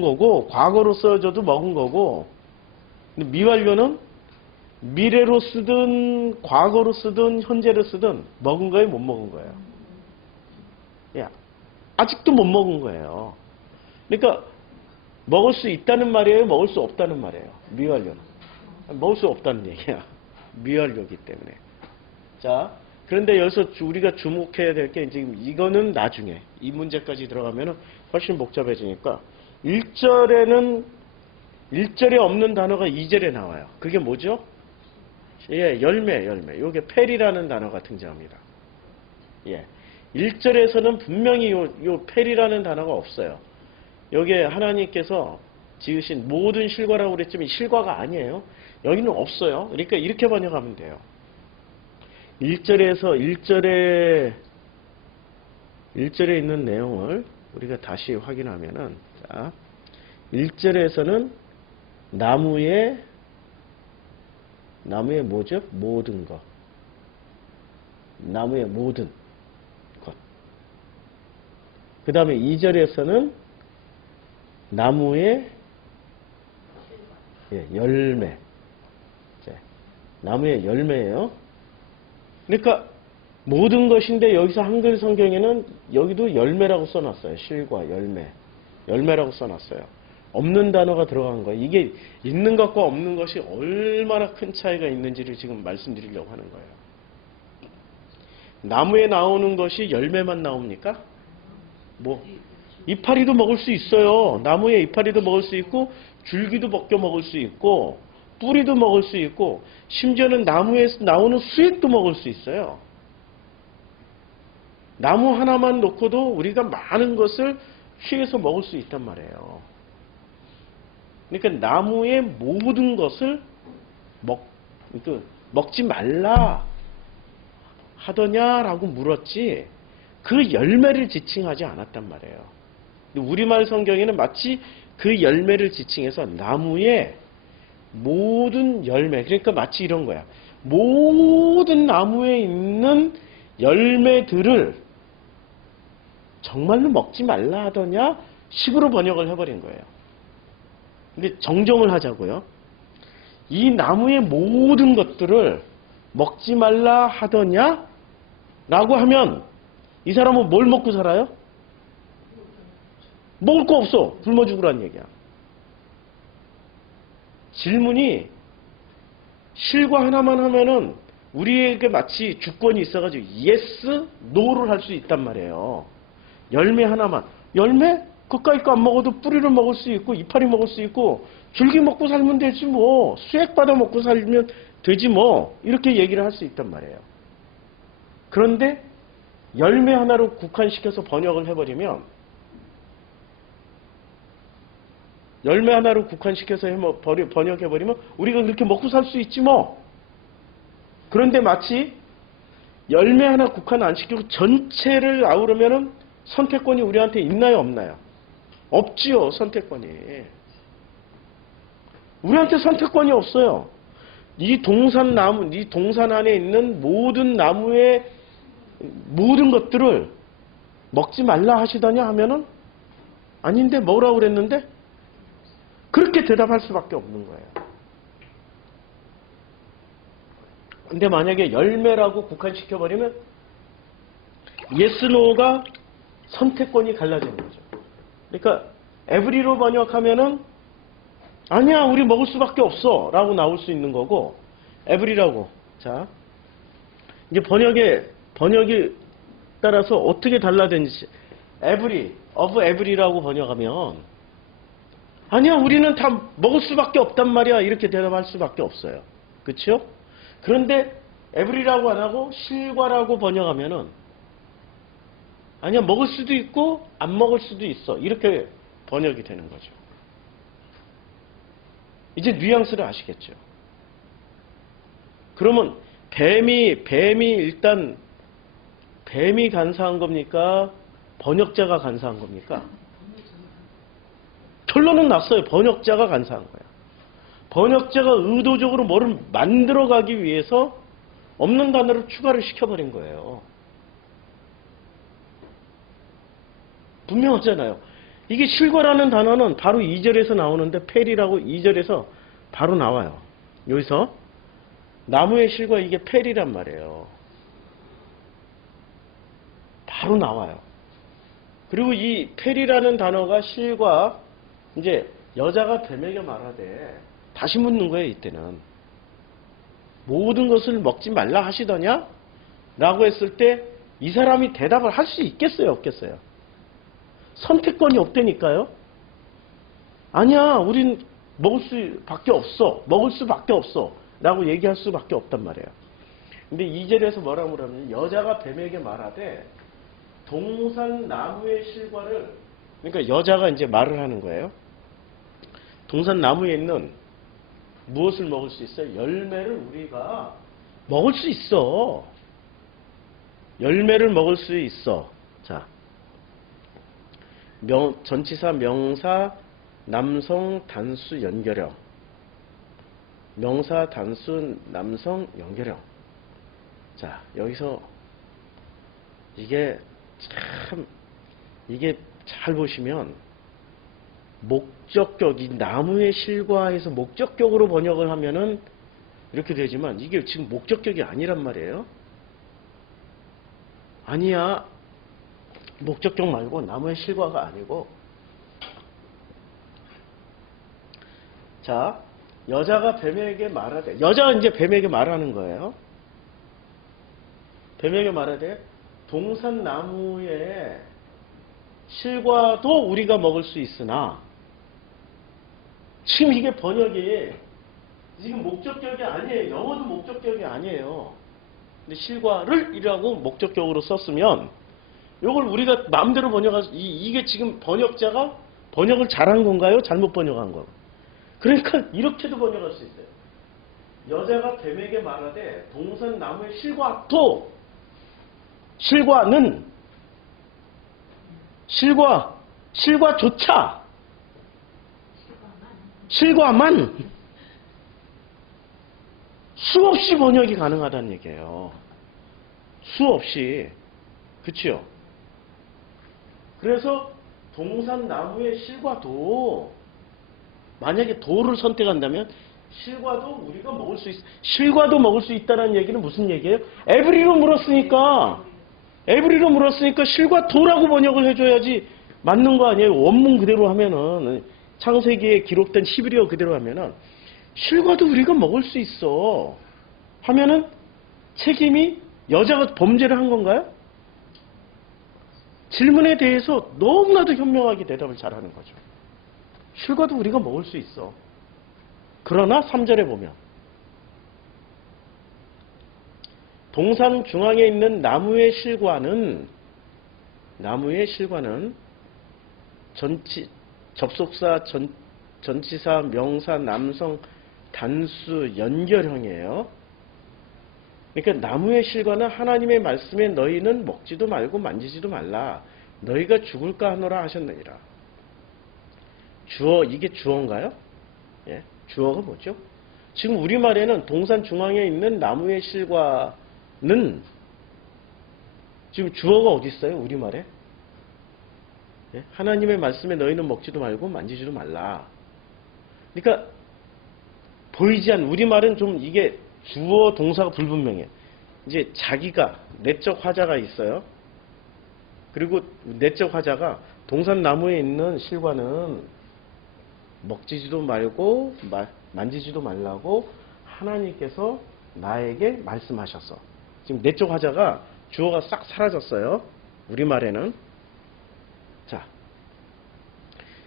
거고 과거로 써져도 먹은 거고, 근데 미완료는 미래로 쓰든 과거로 쓰든 현재로 쓰든 먹은 거예요, 못 먹은 거예요? 야, 아직도 못 먹은 거예요. 그러니까 먹을 수 있다는 말이에요, 먹을 수 없다는 말이에요. 미완료는 먹을 수 없다는 얘기야. 미완료이기 때문에. 자, 그런데 여기서 우리가 주목해야 될 게 지금 이거는 나중에 이 문제까지 들어가면 훨씬 복잡해지니까 1절에 없는 단어가 2절에 나와요. 그게 뭐죠? 예, 열매. 요게 페리라는 단어가 등장합니다. 예. 1절에서는 분명히 요 페리라는 단어가 없어요. 여기에 하나님께서 지으신 모든 실과라고 그랬지만 실과가 아니에요. 여기는 없어요. 그러니까 이렇게 번역하면 돼요. 1절에 있는 내용을 우리가 다시 확인하면은, 자, 1절에서는 나무의 뭐죠? 모든 것. 나무의 모든 것. 그 다음에 2절에서는 나무의 열매. 나무의 열매예요. 그러니까 모든 것인데 여기서 한글 성경에는 여기도 열매라고 써놨어요. 실과 열매라고 써놨어요. 없는 단어가 들어간 거예요. 이게 있는 것과 없는 것이 얼마나 큰 차이가 있는지를 지금 말씀드리려고 하는 거예요. 나무에 나오는 것이 열매만 나옵니까? 뭐 이파리도 먹을 수 있어요. 나무에 이파리도 먹을 수 있고 줄기도 벗겨 먹을 수 있고 뿌리도 먹을 수 있고 심지어는 나무에서 나오는 수액도 먹을 수 있어요. 나무 하나만 놓고도 우리가 많은 것을 취해서 먹을 수 있단 말이에요. 그러니까 나무의 모든 것을 먹지 말라 하더냐라고 물었지 그 열매를 지칭하지 않았단 말이에요. 우리말 성경에는 마치 그 열매를 지칭해서 나무의 모든 열매, 그러니까 마치 이런 거야. 모든 나무에 있는 열매들을 정말로 먹지 말라 하더냐 식으로 번역을 해버린 거예요. 근데 정정을 하자고요. 이 나무의 모든 것들을 먹지 말라 하더냐 라고 하면 이 사람은 뭘 먹고 살아요? 먹을 거 없어. 굶어 죽으란 얘기야. 질문이 실과 하나만 하면은 우리에게 마치 주권이 있어가지고 yes, no를 할 수 있단 말이에요. 열매 하나만. 열매? 그까이 거 안 먹어도 뿌리를 먹을 수 있고 이파리 먹을 수 있고 줄기 먹고 살면 되지 뭐. 수액 받아 먹고 살면 되지 뭐. 이렇게 얘기를 할 수 있단 말이에요. 그런데 열매 하나로 국한시켜서 번역을 해버리면 열매 하나로 국한시켜서 번역해버리면 우리가 그렇게 먹고 살 수 있지 뭐. 그런데 마치 열매 하나 국한 안 시키고 전체를 아우르면은 선택권이 우리한테 있나요 없나요? 없지요. 선택권이. 우리한테 선택권이 없어요. 이 동산 안에 있는 모든 나무의 모든 것들을 먹지 말라 하시더냐 하면은 아닌데 뭐라고 그랬는데? 그렇게 대답할 수밖에 없는 거예요. 근데 만약에 열매라고 국한시켜버리면 yes, no가 선택권이 갈라지는 거죠. 그러니까 every로 번역하면은 아니야 우리 먹을 수밖에 없어 라고 나올 수 있는 거고 every라고. 자 이제 번역이 따라서 어떻게 달라졌는지 every of every라고 번역하면 아니야 우리는 다 먹을 수밖에 없단 말이야 이렇게 대답할 수밖에 없어요. 그렇죠? 그런데 every라고 안 하고 실과라고 번역하면은 아니야 먹을 수도 있고 안 먹을 수도 있어 이렇게 번역이 되는 거죠. 이제 뉘앙스를 아시겠죠? 그러면 뱀이 일단 뱀이 간사한 겁니까? 번역자가 간사한 겁니까? 결론은 났어요. 번역자가 간사한 거야. 번역자가 의도적으로 뭐를 만들어가기 위해서 없는 단어를 추가를 시켜버린 거예요. 분명하잖아요. 이게 실과라는 단어는 바로 2절에서 나오는데 펠이라고 2절에서 바로 나와요. 여기서 나무의 실과 이게 펠이란 말이에요. 바로 나와요. 그리고 이 펠이라는 단어가 실과 이제 여자가 뱀에게 말하되 다시 묻는 거예요. 이때는 모든 것을 먹지 말라 하시더냐? 라고 했을 때 이 사람이 대답을 할 수 있겠어요? 없겠어요? 선택권이 없다니까요. 아니야 우린 먹을 수밖에 없어. 먹을 수밖에 없어. 라고 얘기할 수밖에 없단 말이에요. 근데 2절에서 뭐라고 그러면 여자가 뱀에게 말하되 동산 나무의 실과를 그러니까 여자가 이제 말을 하는 거예요. 동산 나무에 있는 무엇을 먹을 수 있어요? 열매를 우리가 먹을 수 있어. 열매를 먹을 수 있어. 자, 전치사 명사 남성 단수 연결형. 명사 단수 남성 연결형. 자, 여기서 이게 잘 보시면 목적격이 나무의 실과에서 목적격으로 번역을 하면은 이렇게 되지만 이게 지금 목적격이 아니란 말이에요. 아니야. 목적격 말고 나무의 실과가 아니고 자 여자가 뱀에게 말하되 여자가 이제 뱀에게 말하는 거예요. 뱀에게 말하되 동산 나무의 실과도 우리가 먹을 수 있으나 지금 이게 번역이 지금 목적격이 아니에요. 영어도 목적격이 아니에요. 근데 실과를 이라고 목적격으로 썼으면 이걸 우리가 마음대로 번역할 이게 지금 번역자가 번역을 잘한 건가요? 잘못 번역한 거? 그러니까 이렇게도 번역할 수 있어요. 여자가 뱀에게 말하되 동산 나무의 실과도 실과는 실과조차 실과만 수없이 번역이 가능하다는 얘기예요. 수없이. 그치요? 그래서 동산 나무의 실과도 만약에 도를 선택한다면 실과도 우리가 먹을 수 있어. 실과도 먹을 수 있다는 얘기는 무슨 얘기예요? 에브리로 물었으니까 실과도라고 번역을 해줘야지 맞는 거 아니에요? 원문 그대로 하면은 창세기에 기록된 히브리어 그대로 하면은 실과도 우리가 먹을 수 있어 하면은 책임이 여자가 범죄를 한 건가요? 질문에 대해서 너무나도 현명하게 대답을 잘하는 거죠. 실과도 우리가 먹을 수 있어. 그러나 3절에 보면 동산 중앙에 있는 나무의 실과는 접속사 전치사 명사 남성 단수 연결형이에요. 그러니까 나무의 실과는 하나님의 말씀에 너희는 먹지도 말고 만지지도 말라. 너희가 죽을까 하노라 하셨느니라. 주어 이게 주어인가요? 예, 주어가 뭐죠? 지금 우리말에는 동산 중앙에 있는 나무의 실과는 지금 주어가 어디 있어요? 우리말에? 예? 하나님의 말씀에 너희는 먹지도 말고 만지지도 말라. 그러니까 보이지 않는 우리말은 좀 이게 주어 동사가 불분명해. 이제 자기가 내적 화자가 있어요. 그리고 내적 화자가 동산 나무에 있는 실과는 먹지도 말고 만지지도 말라고 하나님께서 나에게 말씀하셨어. 지금 내적 화자가 주어가 싹 사라졌어요. 우리말에는. 자,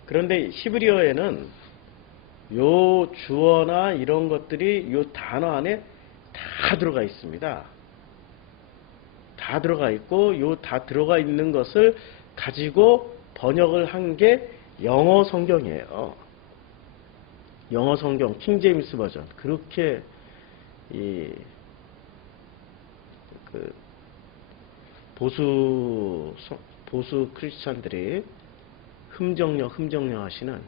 그런데 히브리어에는 요 주어나 이런 것들이 요 단어 안에 다 들어가 있습니다. 다 들어가 있고 요 다 들어가 있는 것을 가지고 번역을 한 게 영어 성경이에요. 영어 성경 킹제임스 버전. 그렇게 그 보수 크리스찬들이 흠정령 하시는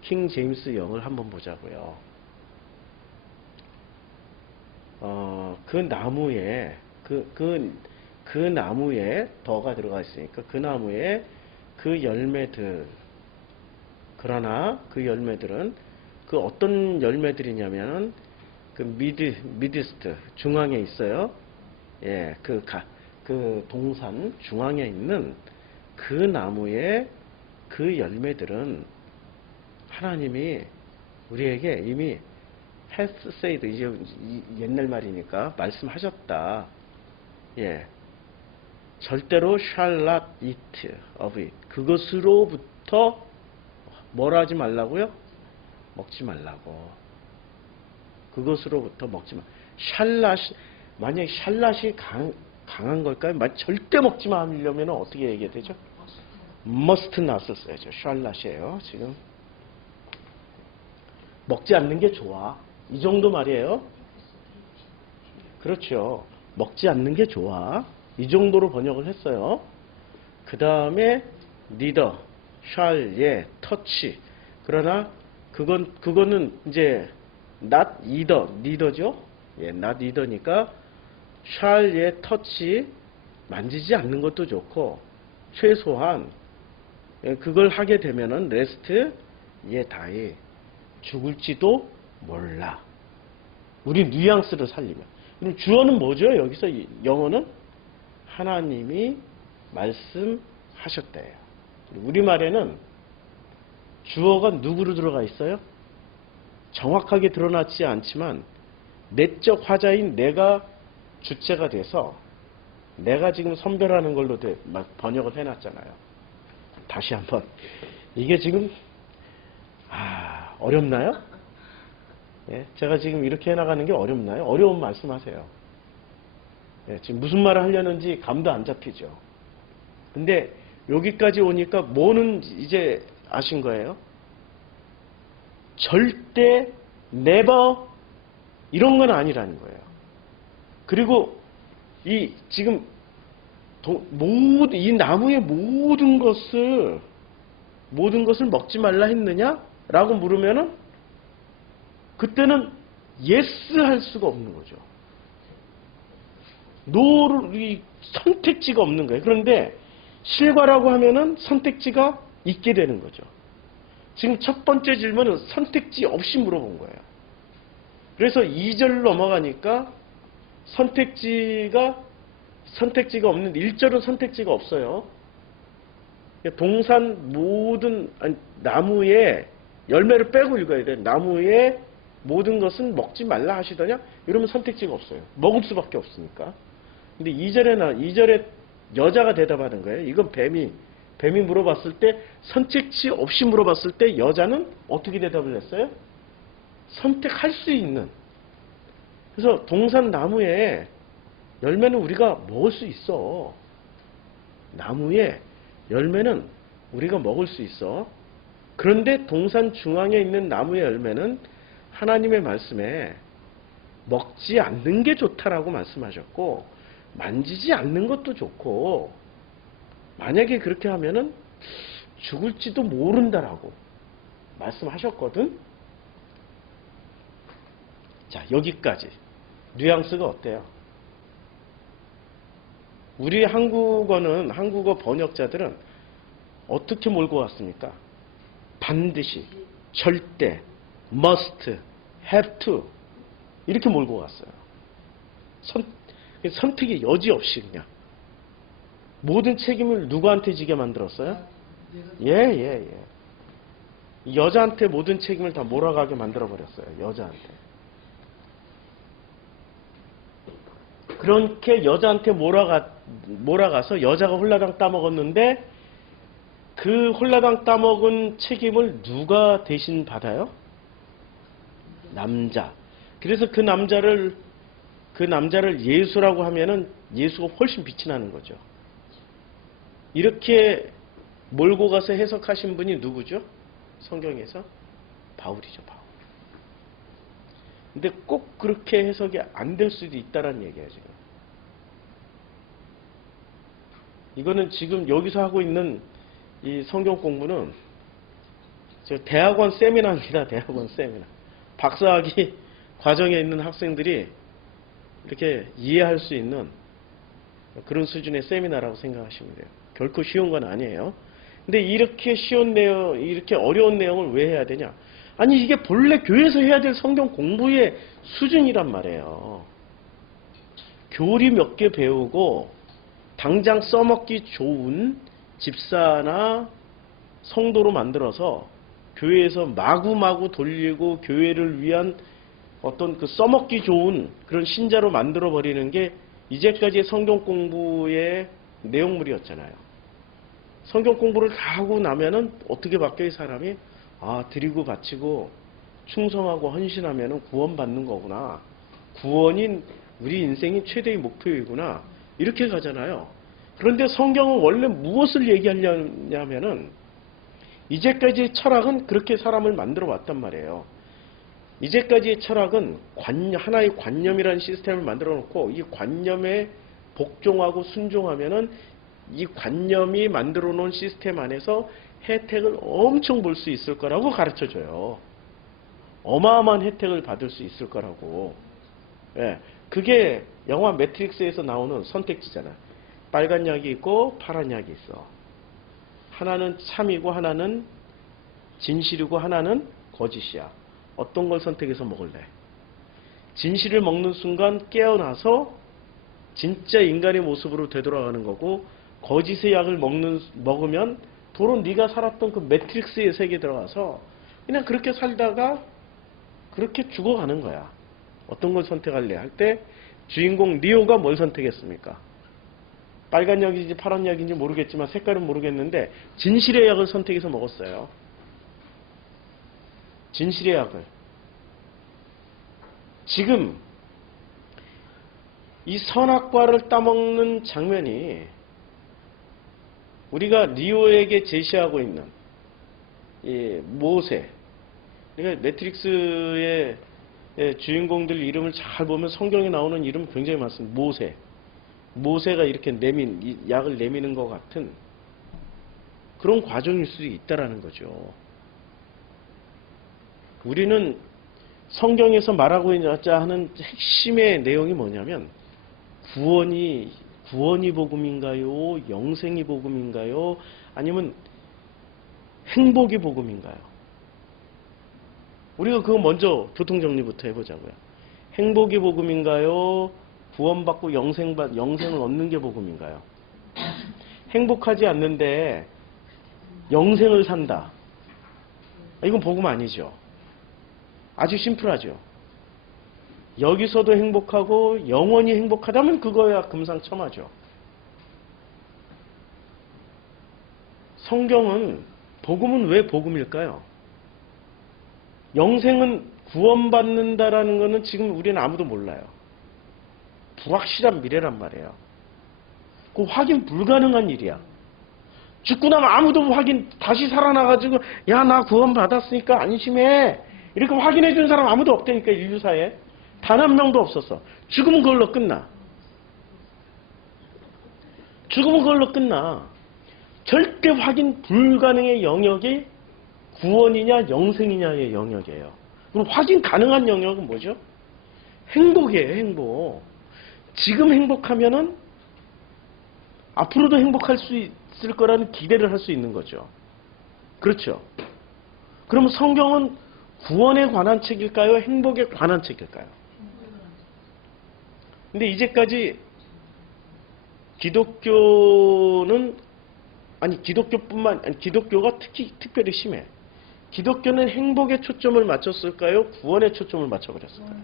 킹 제임스 영을 한번 보자고요. 그 나무에 그 나무에 더가 들어가 있으니까 그 나무에 그 열매들, 그러나 그 열매들은 그 어떤 열매들이냐면은 그 미드스트 중앙에 있어요. 예, 그 동산 중앙에 있는 그 나무의 그 열매들은 하나님이 우리에게 이미 has said, 이제 옛날 말이니까 말씀하셨다. 예. 절대로 shall not eat of it. 그것으로부터 뭘 하지 말라고요? 먹지 말라고. 그것으로부터 먹지 마. 만약에 샬랏이 강한 걸까요? 절대 먹지 마려면 어떻게 얘기해야 되죠? must not을 써야죠. 샬랏이에요. 지금 먹지 않는 게 좋아. 이 정도 말이에요. 그렇죠. 먹지 않는 게 좋아. 이 정도로 번역을 했어요. 그 다음에 neither shall, 예, touch. 그러나 그거는 이제 not neither죠. 예, not either니까 shall, 예, touch, 만지지 않는 것도 좋고 최소한 그걸 하게 되면은 rest, 예, die, 죽을지도 몰라. 우리 뉘앙스를 살리면. 그럼 주어는 뭐죠? 여기서 영어는 하나님이 말씀하셨대요. 우리말에는 주어가 누구로 들어가 있어요? 정확하게 드러나지 않지만 내적 화자인 내가 주체가 돼서 내가 지금 선별하는 걸로 번역을 해놨잖아요. 다시 한번. 이게 지금 어렵나요? 예, 제가 지금 이렇게 해나가는 게 어렵나요? 어려운 말씀하세요. 예, 지금 무슨 말을 하려는지 감도 안 잡히죠. 근데 여기까지 오니까 뭐는 이제 아신 거예요? 절대 never 이런 건 아니라는 거예요. 그리고 지금 이 나무의 모든 것을 먹지 말라 했느냐? 라고 물으면은 그때는 yes 할 수가 없는 거죠. no를 선택지가 없는 거예요. 그런데 실과라고 하면은 선택지가 있게 되는 거죠. 지금 첫 번째 질문은 선택지 없이 물어본 거예요. 그래서 2절 넘어가니까 선택지가 없는데 1절은 선택지가 없어요. 동산 모든 나무의 열매를 빼고 읽어야 돼요. 나무의 모든 것은 먹지 말라 하시더냐? 이러면 선택지가 없어요. 먹을 수밖에 없으니까. 근데 2절에 여자가 대답하는 거예요. 이건 뱀이 물어봤을 때 선택지 없이 물어봤을 때 여자는 어떻게 대답을 했어요? 선택할 수 있는. 그래서 동산 나무에 열매는 우리가 먹을 수 있어. 나무에 열매는 우리가 먹을 수 있어. 그런데 동산 중앙에 있는 나무의 열매는 하나님의 말씀에 먹지 않는 게 좋다라고 말씀하셨고 만지지 않는 것도 좋고 만약에 그렇게 하면은 죽을지도 모른다라고 말씀하셨거든. 자, 여기까지 뉘앙스가 어때요? 우리 한국어 번역자들은 어떻게 몰고 왔습니까? 반드시, 절대, must, have to 이렇게 몰고 갔어요. 선택의 여지 없이 그냥 모든 책임을 누구한테 지게 만들었어요? 예. 여자한테 모든 책임을 다 몰아가게 만들어버렸어요. 여자한테. 그렇게 여자한테 몰아가서 여자가 홀라당 따먹었는데 그 홀라당 따먹은 책임을 누가 대신 받아요? 남자. 그래서 그 남자를 예수라고 하면은 예수가 훨씬 빛이 나는 거죠. 이렇게 몰고 가서 해석하신 분이 누구죠? 성경에서? 바울이죠, 바울. 근데 꼭 그렇게 해석이 안 될 수도 있다는 얘기예요, 지금. 이거는 지금 여기서 하고 있는 이 성경 공부는 저 대학원 세미나입니다, 대학원 세미나. 박사학위 과정에 있는 학생들이 이렇게 이해할 수 있는 그런 수준의 세미나라고 생각하시면 돼요. 결코 쉬운 건 아니에요. 근데 이렇게 쉬운 내용, 이렇게 어려운 내용을 왜 해야 되냐? 아니, 이게 본래 교회에서 해야 될 성경 공부의 수준이란 말이에요. 교리 몇 개 배우고 당장 써먹기 좋은 집사나 성도로 만들어서 교회에서 마구마구 돌리고 교회를 위한 어떤 그 써먹기 좋은 그런 신자로 만들어버리는 게 이제까지의 성경 공부의 내용물이었잖아요. 성경 공부를 다 하고 나면은 어떻게 바뀌어요, 사람이? 아, 드리고 바치고 충성하고 헌신하면은 구원받는 거구나. 구원인 우리 인생이 최대의 목표이구나. 이렇게 가잖아요. 그런데 성경은 원래 무엇을 얘기하냐면은 이제까지의 철학은 그렇게 사람을 만들어 왔단 말이에요. 이제까지의 철학은 하나의 관념이라는 시스템을 만들어 놓고 이 관념에 복종하고 순종하면은 이 관념이 만들어 놓은 시스템 안에서 혜택을 엄청 볼 수 있을 거라고 가르쳐 줘요. 어마어마한 혜택을 받을 수 있을 거라고. 예, 그게 영화 매트릭스에서 나오는 선택지잖아. 빨간 약이 있고 파란 약이 있어. 하나는 참이고 하나는 진실이고 하나는 거짓이야. 어떤 걸 선택해서 먹을래? 진실을 먹는 순간 깨어나서 진짜 인간의 모습으로 되돌아가는 거고, 거짓의 약을 먹으면 도로 네가 살았던 그 매트릭스의 세계에 들어가서 그냥 그렇게 살다가 그렇게 죽어가는 거야. 어떤 걸 선택할래? 할 때 주인공 리오가 뭘 선택했습니까? 빨간 약인지 파란 약인지 모르겠지만 색깔은 모르겠는데 진실의 약을 선택해서 먹었어요. 진실의 약을. 지금 이 선악과를 따먹는 장면이 우리가 리오에게 제시하고 있는 이 모세, 그러니까 매트릭스의 주인공들 이름을 잘 보면 성경에 나오는 이름 굉장히 많습니다. 모세가 이렇게 이 약을 내미는 것 같은 그런 과정일 수도 있다라는 거죠. 우리는 성경에서 말하고 있자 하는 핵심의 내용이 뭐냐면 구원이 복음인가요? 영생이 복음인가요? 아니면 행복이 복음인가요? 우리가 그거 먼저 교통정리부터 해보자고요. 행복이 복음인가요? 구원받고 영생을 얻는 게 복음인가요? 행복하지 않는데 영생을 산다. 이건 복음 아니죠. 아주 심플하죠. 여기서도 행복하고 영원히 행복하다면 그거야 금상첨화죠. 복음은 왜 복음일까요? 영생은 구원받는다라는 것은 지금 우리는 아무도 몰라요. 불확실한 미래란 말이에요. 그 확인 불가능한 일이야. 죽고 나면 아무도 다시 살아나가지고 야, 나 구원받았으니까 안심해. 이렇게 확인해 준 사람 아무도 없다니까, 인류사에. 단 한 명도 없었어. 죽으면 그걸로 끝나. 죽으면 그걸로 끝나. 절대 확인 불가능의 영역이 구원이냐 영생이냐의 영역이에요. 그럼 확인 가능한 영역은 뭐죠? 행복이에요, 행복. 지금 행복하면은 앞으로도 행복할 수 있을 거라는 기대를 할 수 있는 거죠. 그렇죠? 그러면 성경은 구원에 관한 책일까요? 행복에 관한 책일까요? 근데 이제까지 기독교가 특별히 심해. 기독교는 행복에 초점을 맞췄을까요? 구원에 초점을 맞춰버렸을까요?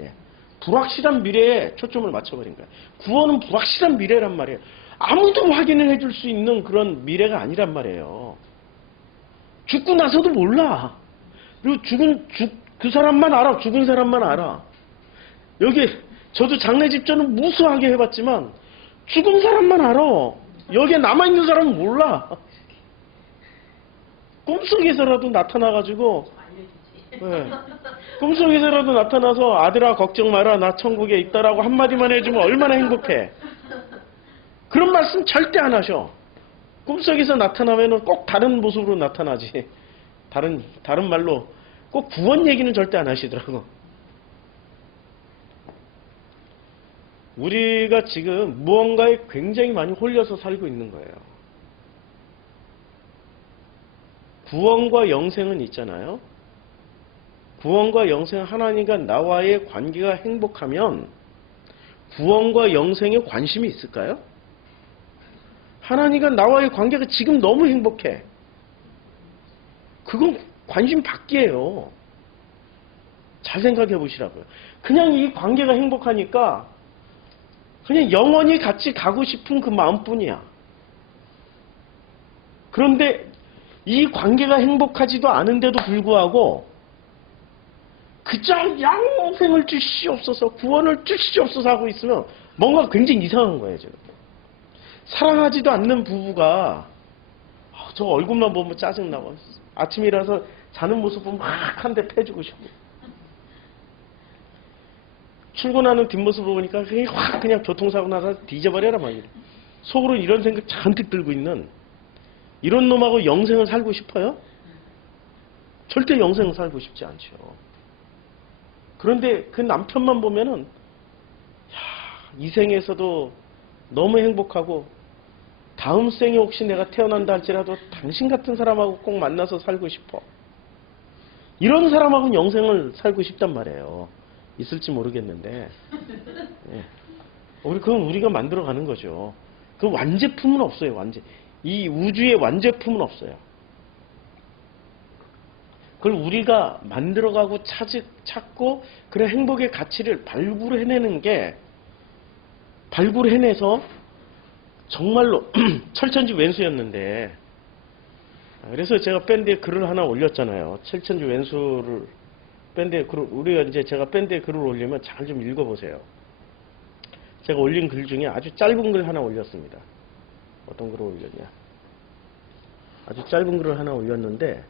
예. 불확실한 미래에 초점을 맞춰버린 거예요. 구원은 불확실한 미래란 말이에요. 아무도 확인을 해줄 수 있는 그런 미래가 아니란 말이에요. 죽고 나서도 몰라. 그리고 그 사람만 알아. 죽은 사람만 알아. 여기 저도 장례 집전은 무수하게 해봤지만 죽은 사람만 알아. 여기에 남아있는 사람은 몰라. 꿈속에서라도 나타나가지고, 네. 꿈속에서라도 나타나서 아들아 걱정 마라 나 천국에 있다라고 한마디만 해주면 얼마나 행복해. 그런 말씀 절대 안 하셔. 꿈속에서 나타나면 꼭 다른 모습으로 나타나지. 다른 말로 꼭 구원 얘기는 절대 안 하시더라고. 우리가 지금 무언가에 굉장히 많이 홀려서 살고 있는 거예요. 구원과 영생은 있잖아요. 구원과 영생, 하나님과 나와의 관계가 행복하면 구원과 영생에 관심이 있을까요? 하나님과 나와의 관계가 지금 너무 행복해. 그건 관심 밖이에요. 잘 생각해 보시라고요. 그냥 이 관계가 행복하니까 그냥 영원히 같이 가고 싶은 그 마음뿐이야. 그런데 이 관계가 행복하지도 않은데도 불구하고 그저 영생을 주시옵소서, 구원을 주시옵소서 하고 있으면 뭔가 굉장히 이상한 거예요, 지금. 사랑하지도 않는 부부가 저 얼굴만 보면 짜증나고 아침에 일어나서 자는 모습 보면 막 한 대 패주고 싶고 출근하는 뒷모습을 보니까 그냥 교통사고 나서 뒤져버려라 막 이래. 속으로 이런 생각 잔뜩 들고 있는 이런 놈하고 영생을 살고 싶어요? 절대 영생을 살고 싶지 않죠. 그런데 그 남편만 보면은 이 생에서도 너무 행복하고 다음 생에 혹시 내가 태어난다 할지라도 당신 같은 사람하고 꼭 만나서 살고 싶어. 이런 사람하고는 영생을 살고 싶단 말이에요. 있을지 모르겠는데. 예. 그건 우리가 만들어가는 거죠. 그 완제품은 없어요. 이 우주의 완제품은 없어요. 그걸 우리가 만들어가고 찾고 그런 행복의 가치를 발굴해내서 정말로 철천지 왼수였는데, 그래서 제가 밴드에 글을 하나 올렸잖아요. 철천지 왼수를 밴드에 제가 밴드에 글을 올리면 잘 좀 읽어보세요. 제가 올린 글 중에 아주 짧은 글 하나 올렸습니다. 어떤 글을 올렸냐? 아주 짧은 글을 하나 올렸는데,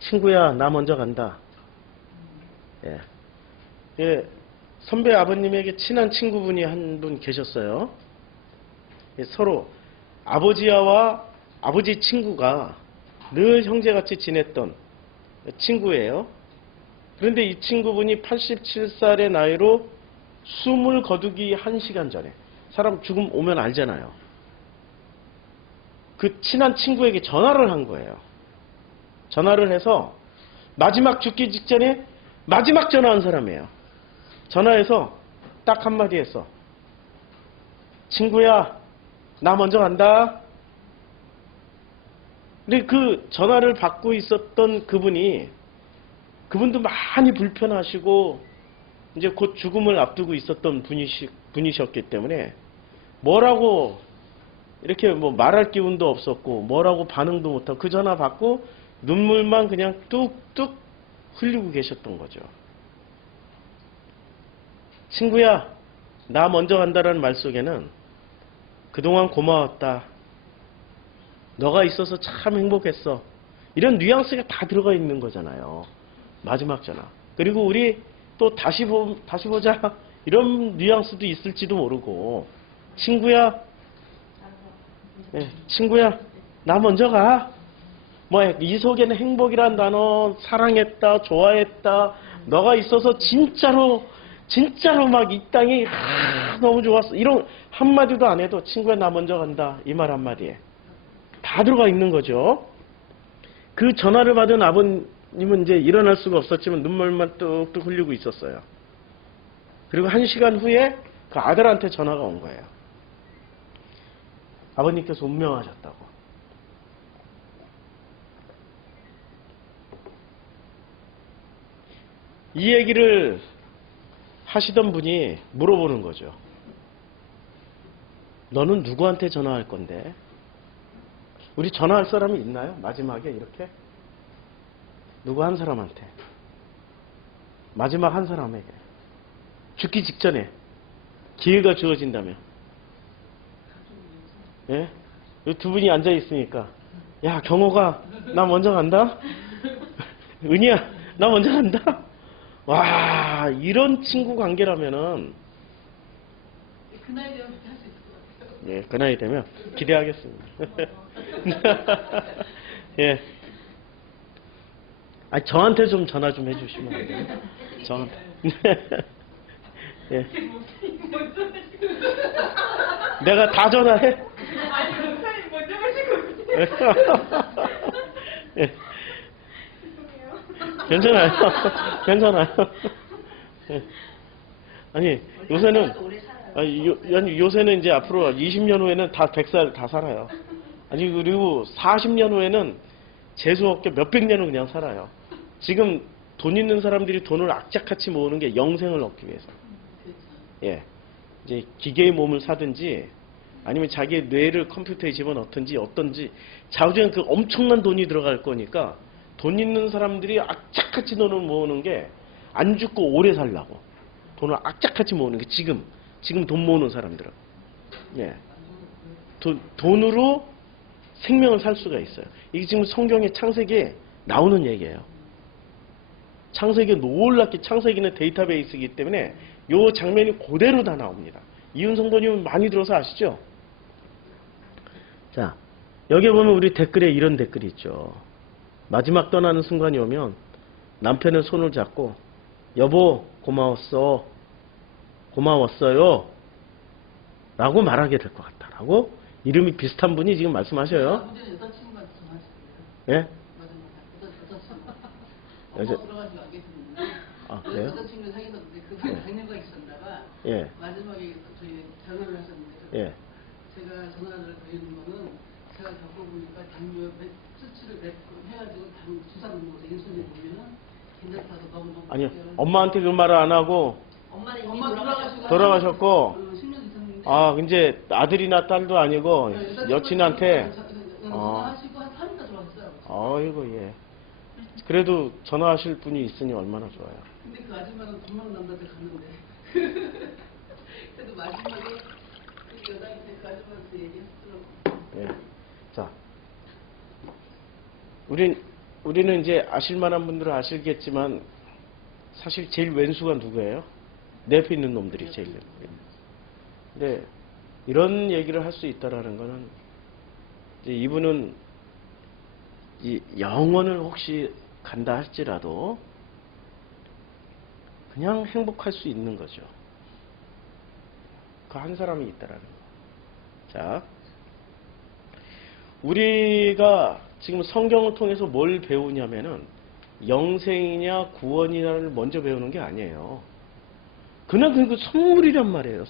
친구야 나 먼저 간다. 예, 선배 아버님에게 친한 친구분이 한 분 계셨어요. 서로 아버지와 아버지 친구가 늘 형제같이 지냈던 친구예요. 그런데 이 친구분이 87살의 나이로 숨을 거두기 1시간 전에, 사람 죽음 오면 알잖아요. 그 친한 친구에게 전화를 한 거예요. 전화를 해서 마지막 죽기 직전에 마지막 전화한 사람이에요. 전화해서 딱 한마디 했어. 친구야, 나 먼저 간다. 근데 그 전화를 받고 있었던 그분도 많이 불편하시고 이제 곧 죽음을 앞두고 있었던 분이셨기 때문에 뭐라고 이렇게 뭐 말할 기운도 없었고 뭐라고 반응도 못하고 그 전화 받고 눈물만 그냥 뚝뚝 흘리고 계셨던 거죠. 친구야, 나 먼저 간다라는 말 속에는 그동안 고마웠다. 너가 있어서 참 행복했어. 이런 뉘앙스가 다 들어가 있는 거잖아요. 마지막 전화. 그리고 우리 또 다시 보자. 이런 뉘앙스도 있을지도 모르고. 친구야, 친구야, 나 먼저 가. 이 속에는 행복이란 단어, 사랑했다, 좋아했다, 너가 있어서 진짜로 막 이 땅이 너무 좋았어. 이런 한마디도 안 해도 친구야 나 먼저 간다. 이 말 한마디에 다 들어가 있는 거죠. 그 전화를 받은 아버님은 이제 일어날 수가 없었지만 눈물만 뚝뚝 흘리고 있었어요. 그리고 1시간 후에 그 아들한테 전화가 온 거예요. 아버님께서 운명하셨다고. 이 얘기를 하시던 분이 물어보는 거죠. 너는 누구한테 전화할 건데? 우리 전화할 사람이 있나요? 마지막에 이렇게? 누구 한 사람한테. 마지막 한 사람에게. 죽기 직전에 기회가 주어진다면. 예? 이 두 분이 앉아 있으니까, 야, 경호가 나 먼저 간다? 은희야, 나 먼저 간다? 와, 이런 친구 관계라면은, 그 나이 되면 그렇게 할 수 있을 것 같아요. 예, 그 나이 되면 기대하겠습니다. 예. 아, 저한테 좀 전화 좀 해주시면 안 돼요? 저한테. 예. 내가 다 전화해? 아니, 목사님 먼저 하시고. 예. 괜찮아요. 괜찮아요. 예. 아니, 요새는, 요새는 이제 앞으로 20년 후에는 다 100살 다 살아요. 아니, 그리고 40년 후에는 재수없게 몇백 년은 그냥 살아요. 지금 돈 있는 사람들이 돈을 악착같이 모으는 게 영생을 얻기 위해서. 예. 이제 기계의 몸을 사든지 아니면 자기의 뇌를 컴퓨터에 집어넣든지 어떤지 좌우지간 그 엄청난 돈이 들어갈 거니까 돈 있는 사람들이 악착같이 돈을 모으는 게 안 죽고 오래 살라고. 돈을 악착같이 모으는 게 지금 돈 모으는 사람들은. 예. 돈으로 생명을 살 수가 있어요. 이게 지금 성경의 창세기에 나오는 얘기예요. 창세기 놀랍게 창세기는 데이터베이스이기 때문에 이 장면이 그대로 다 나옵니다. 이윤 성도님은 많이 들어서 아시죠? 자, 여기 보면 우리 댓글에 이런 댓글이 있죠. 마지막 떠나는 순간이 오면 남편의 손을 잡고 여보 고마웠어요 라고 말하게 될 것 같다 라고 이름이 비슷한 분이 지금 말씀하셔요. 아버지는 여자친구한테 전화하시고요. 예? 여자 돌아가시고 안 계셨는데 아, 그래요? 여자친구 사귀었는데 그 당뇨가 있었다가 예. 마지막에 저희 전화를 하셨는데 예. 제가 전화를 드리는 거는 제가 겪어보니까 당뇨 수치를 해가지고 주사 먹어서 인슐린 보면은 괜찮다서 너무너무 아니요. 엄마한테 그 말을 안 하고 엄마는 이미 돌아가시고 돌아가셨고 10년 있었는데 이제 아들이나 딸도 아니고 여친한테 전화하시고 한 3일다 돌아갔어요. 아이고 예. 그래도 전화하실 분이 있으니 얼마나 좋아요. 근데 그 아줌마는 돈만 남자한테 갔는데 그래도 마지막에 그 여자한테 그 아줌마한테 얘기했더라고. 예. 자, 우리는 이제 아실 만한 분들은 아시겠지만 사실 제일 왼수가 누구예요? 내 옆에 있는 놈들이 제일 왼수. 근데 이런 얘기를 할 수 있다라는 거는 이제 이분은 이 영원을 혹시 간다 할지라도 그냥 행복할 수 있는 거죠. 그 한 사람이 있다라는 거. 자, 우리가 지금 성경을 통해서 뭘 배우냐면은 영생이냐 구원이냐를 먼저 배우는 게 아니에요. 그냥 그 선물이란 말이에요.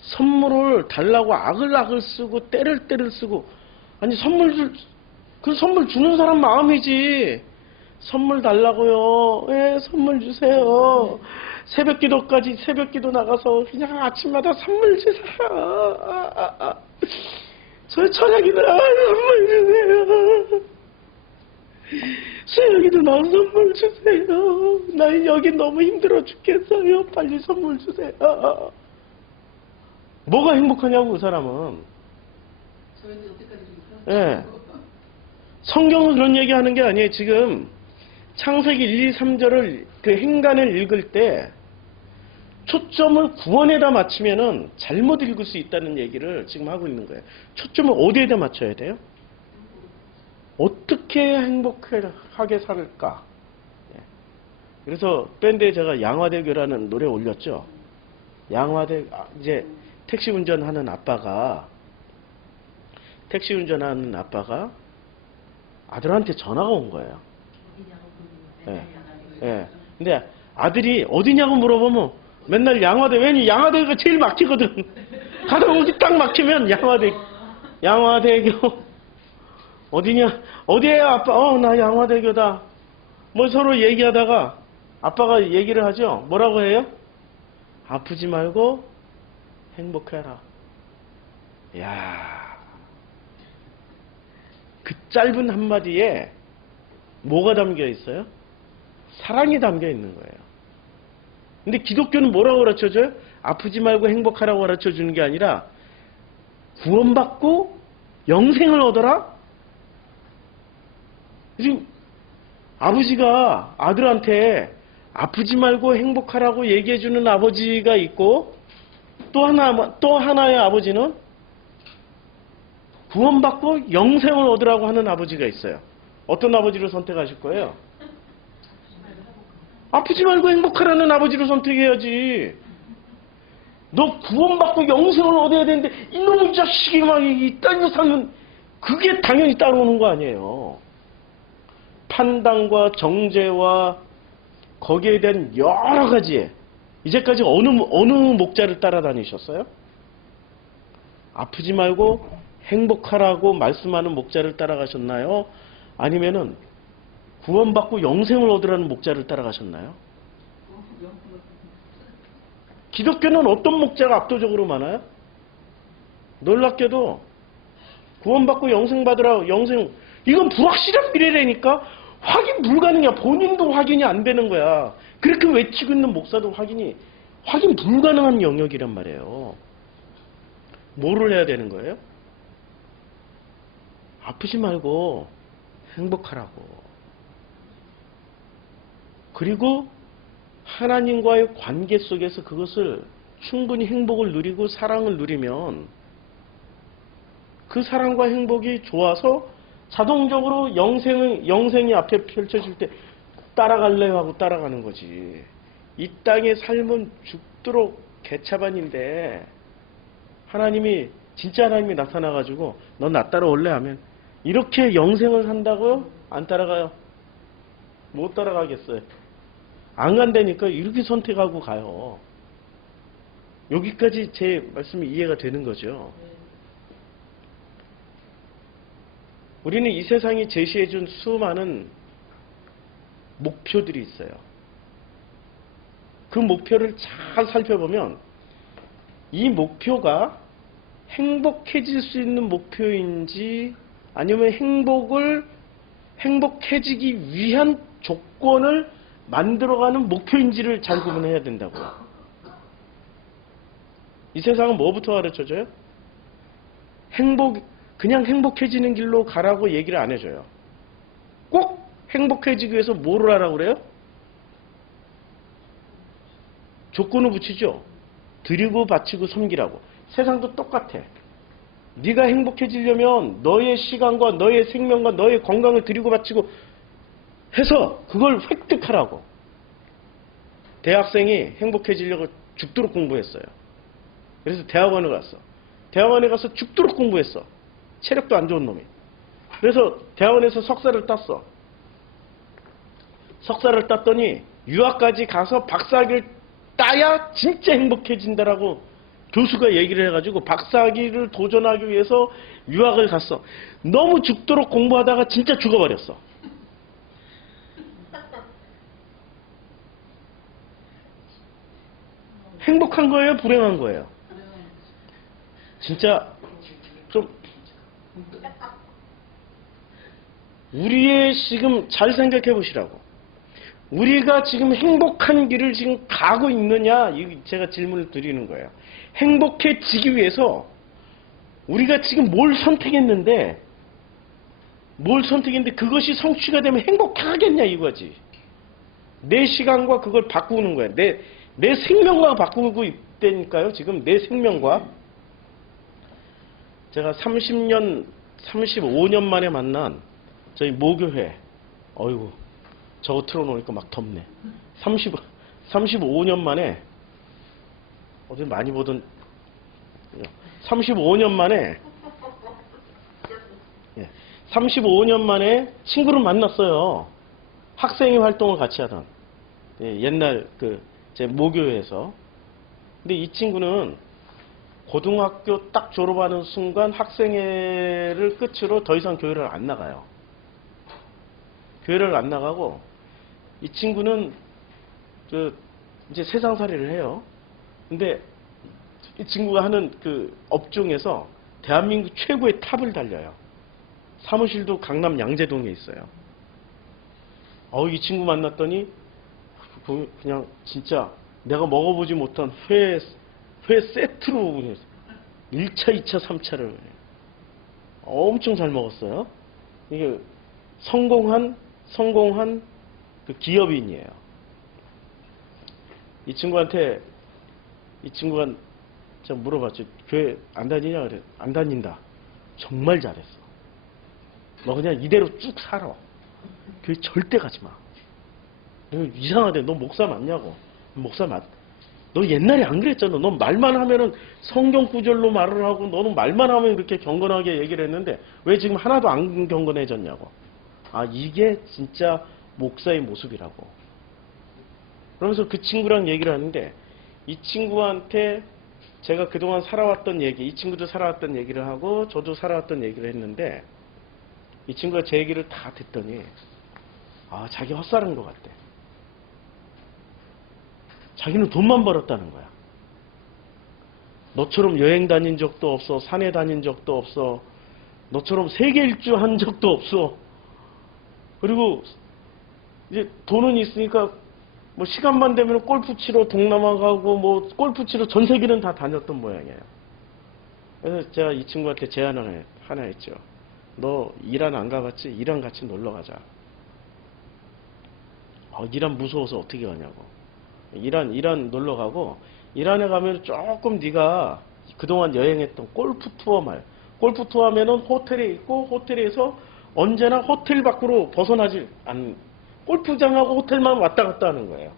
선물을 달라고 악을 쓰고 때를 쓰고 아니 그 선물 주는 사람 마음이지. 선물 달라고요. 예, 선물 주세요. 새벽 기도 나가서 그냥 아침마다 선물 주세요. 저희 처녀기들아 선물 주세요. 수영이도 나 선물 주세요. 나 여기 너무 힘들어 죽겠어요. 빨리 선물 주세요. 뭐가 행복하냐고 그 사람은. 저희도 여태까지 예. 성경은 그런 얘기하는 게 아니에요. 지금 창세기 1, 2, 3절을 그 행간을 읽을 때 초점을 구원에다 맞추면은 잘못 읽을 수 있다는 얘기를 지금 하고 있는 거예요. 초점을 어디에다 맞춰야 돼요? 어떻게 행복하게 살까? 예. 그래서 밴드에 제가 양화대교라는 노래 올렸죠. 이제 택시 운전하는 아빠가 아들한테 전화가 온 거예요. 예. 예. 근데 아들이 어디냐고 물어보면 맨날 양화대, 왜냐면 양화대가 제일 막히거든. 가다 어디 딱 막히면 양화대교. 어디냐? 어디에요, 아빠? 나 양화대교다. 뭐 서로 얘기하다가 아빠가 얘기를 하죠. 뭐라고 해요? 아프지 말고 행복해라. 야, 그 짧은 한마디에 뭐가 담겨 있어요? 사랑이 담겨 있는 거예요. 근데 기독교는 뭐라고 가르쳐줘요? 아프지 말고 행복하라고 가르쳐 주는 게 아니라 구원받고 영생을 얻어라? 지금 아버지가 아들한테 아프지 말고 행복하라고 얘기해 주는 아버지가 있고 또 하나의 아버지는 구원받고 영생을 얻으라고 하는 아버지가 있어요. 어떤 아버지를 선택하실 거예요? 아프지 말고 행복하라는 아버지를 선택해야지. 너 구원받고 영생을 얻어야 되는데 이놈의 자식이 막 이 딸려 사는 그게 당연히 따라오는 거 아니에요. 판단과 정죄와 거기에 대한 여러 가지 이제까지 어느 목자를 따라다니셨어요? 아프지 말고 행복하라고 말씀하는 목자를 따라가셨나요? 아니면은 구원받고 영생을 얻으라는 목자를 따라가셨나요? 기독교는 어떤 목자가 압도적으로 많아요? 놀랍게도 구원받고 영생 받으라, 영생, 이건 불확실한 미래라니까 확인 불가능이야. 본인도 확인이 안 되는 거야. 그렇게 외치고 있는 목사도 확인 불가능한 영역이란 말이에요. 뭐를 해야 되는 거예요? 아프지 말고 행복하라고. 그리고 하나님과의 관계 속에서 그것을 충분히 행복을 누리고 사랑을 누리면 그 사랑과 행복이 좋아서 자동적으로 영생이 앞에 펼쳐질 때 따라갈래요 하고 따라가는 거지. 이 땅의 삶은 죽도록 개차반인데 진짜 하나님이 나타나가지고 너 나 따라올래 하면 이렇게 영생을 산다고요? 안 따라가요. 못 따라가겠어요. 안 간다니까 이렇게 선택하고 가요. 여기까지 제 말씀이 이해가 되는 거죠. 우리는 이 세상이 제시해준 수많은 목표들이 있어요. 그 목표를 잘 살펴보면 이 목표가 행복해질 수 있는 목표인지 아니면 행복해지기 위한 조건을 만들어가는 목표인지를 잘 구분해야 된다고요. 이 세상은 뭐부터 가르쳐줘요? 그냥 행복해지는 길로 가라고 얘기를 안 해줘요. 꼭 행복해지기 위해서 뭐를 하라고 그래요? 조건을 붙이죠. 드리고 바치고 섬기라고. 세상도 똑같아. 네가 행복해지려면 너의 시간과 너의 생명과 너의 건강을 드리고 바치고 해서 그걸 획득하라고. 대학생이 행복해지려고 죽도록 공부했어요. 그래서 대학원에 갔어. 대학원에 가서 죽도록 공부했어. 체력도 안 좋은 놈이. 그래서 대학원에서 석사를 땄어. 석사를 땄더니 유학까지 가서 박사학위를 따야 진짜 행복해진다라고 교수가 얘기를 해가지고 박사학위를 도전하기 위해서 유학을 갔어. 너무 죽도록 공부하다가 진짜 죽어버렸어. 행복한 거예요? 불행한 거예요? 진짜 좀 우리의 지금 잘 생각해 보시라고. 우리가 지금 행복한 길을 지금 가고 있느냐? 제가 질문을 드리는 거예요. 행복해지기 위해서 우리가 지금 뭘 선택했는데 그것이 성취가 되면 행복하겠냐 이거지. 내 시간과 그걸 바꾸는 거야. 내 생명과 바꾸고 있다니까요. 지금 내 생명과. 제가 35년 만에 만난 저희 모교회. 어이구, 저거 틀어놓으니까 막 덥네. 35년 만에, 어디 많이 보던, 35년 만에, 35년 만에 친구를 만났어요. 학생회 활동을 같이 하던. 옛날 제 모교회에서. 근데 이 친구는 고등학교 딱 졸업하는 순간 학생회를 끝으로 더 이상 교회를 안 나가요. 교회를 안 나가고 이 친구는 이제 세상살이를 해요. 근데 이 친구가 하는 그 업종에서 대한민국 최고의 탑을 달려요. 사무실도 강남 양재동에 있어요. 이 친구 만났더니 그냥 진짜 내가 먹어보지 못한 회 세트로 그냥 1차, 2차, 3차를 엄청 잘 먹었어요. 이게 성공한 그 기업인이에요. 이 친구가 제가 물어봤죠. 교회 안 다니냐? 그래. 안 다닌다. 정말 잘했어. 너 그냥 이대로 쭉 살아. 교회 절대 가지 마. 이상하대. 너 목사 맞냐고. 목사 맞. 너 옛날에 안 그랬잖아. 너 말만 하면은 성경 구절로 말을 하고 너는 말만 하면 그렇게 경건하게 얘기를 했는데 왜 지금 하나도 안 경건해졌냐고. 이게 진짜 목사의 모습이라고. 그러면서 그 친구랑 얘기를 하는데 이 친구한테 제가 그동안 살아왔던 얘기, 이 친구도 살아왔던 얘기를 하고 저도 살아왔던 얘기를 했는데 이 친구가 제 얘기를 다 듣더니 자기 헛살은 것 같대. 자기는 돈만 벌었다는 거야. 너처럼 여행 다닌 적도 없어. 산에 다닌 적도 없어. 너처럼 세계 일주 한 적도 없어. 그리고 이제 돈은 있으니까 뭐 시간만 되면 골프 치러 동남아 가고 뭐 골프 치러 전 세계는 다 다녔던 모양이에요. 그래서 제가 이 친구한테 제안을 하나 했죠. 너 이란 안 가봤지? 이란 같이 놀러 가자. 이란 무서워서 어떻게 가냐고. 이란 놀러 가고 이란에 가면 조금 네가 그동안 여행했던 골프 투어 하면은 호텔에 있고 호텔에서 언제나 호텔 밖으로 벗어나지 않는 골프장하고 호텔만 왔다 갔다 하는 거예요.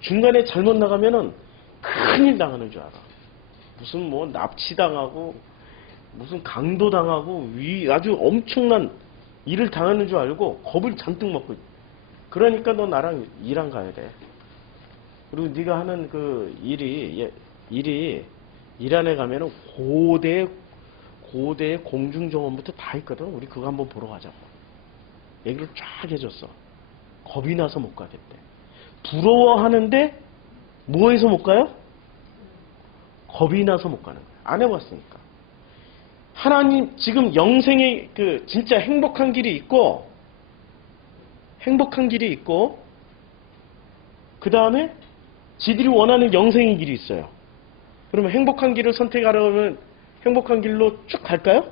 중간에 잘못 나가면은 큰일 당하는 줄 알아. 무슨 뭐 납치당하고 무슨 강도당하고 아주 엄청난 일을 당하는 줄 알고 겁을 잔뜩 먹고 있어. 그러니까 너 나랑 이란 가야 돼. 그리고 네가 하는 그 일이 이란에 가면은 고대 공중정원부터 다 있거든. 우리 그거 한번 보러 가자고. 얘기를 쫙 해줬어. 겁이 나서 못 가겠대. 부러워하는데 뭐해서 못 가요? 겁이 나서 못 가는 거야. 안 해봤으니까. 하나님 지금 영생의 그 진짜 행복한 길이 있고 그 다음에 지들이 원하는 영생의 길이 있어요. 그러면 행복한 길을 선택하려면 행복한 길로 쭉 갈까요?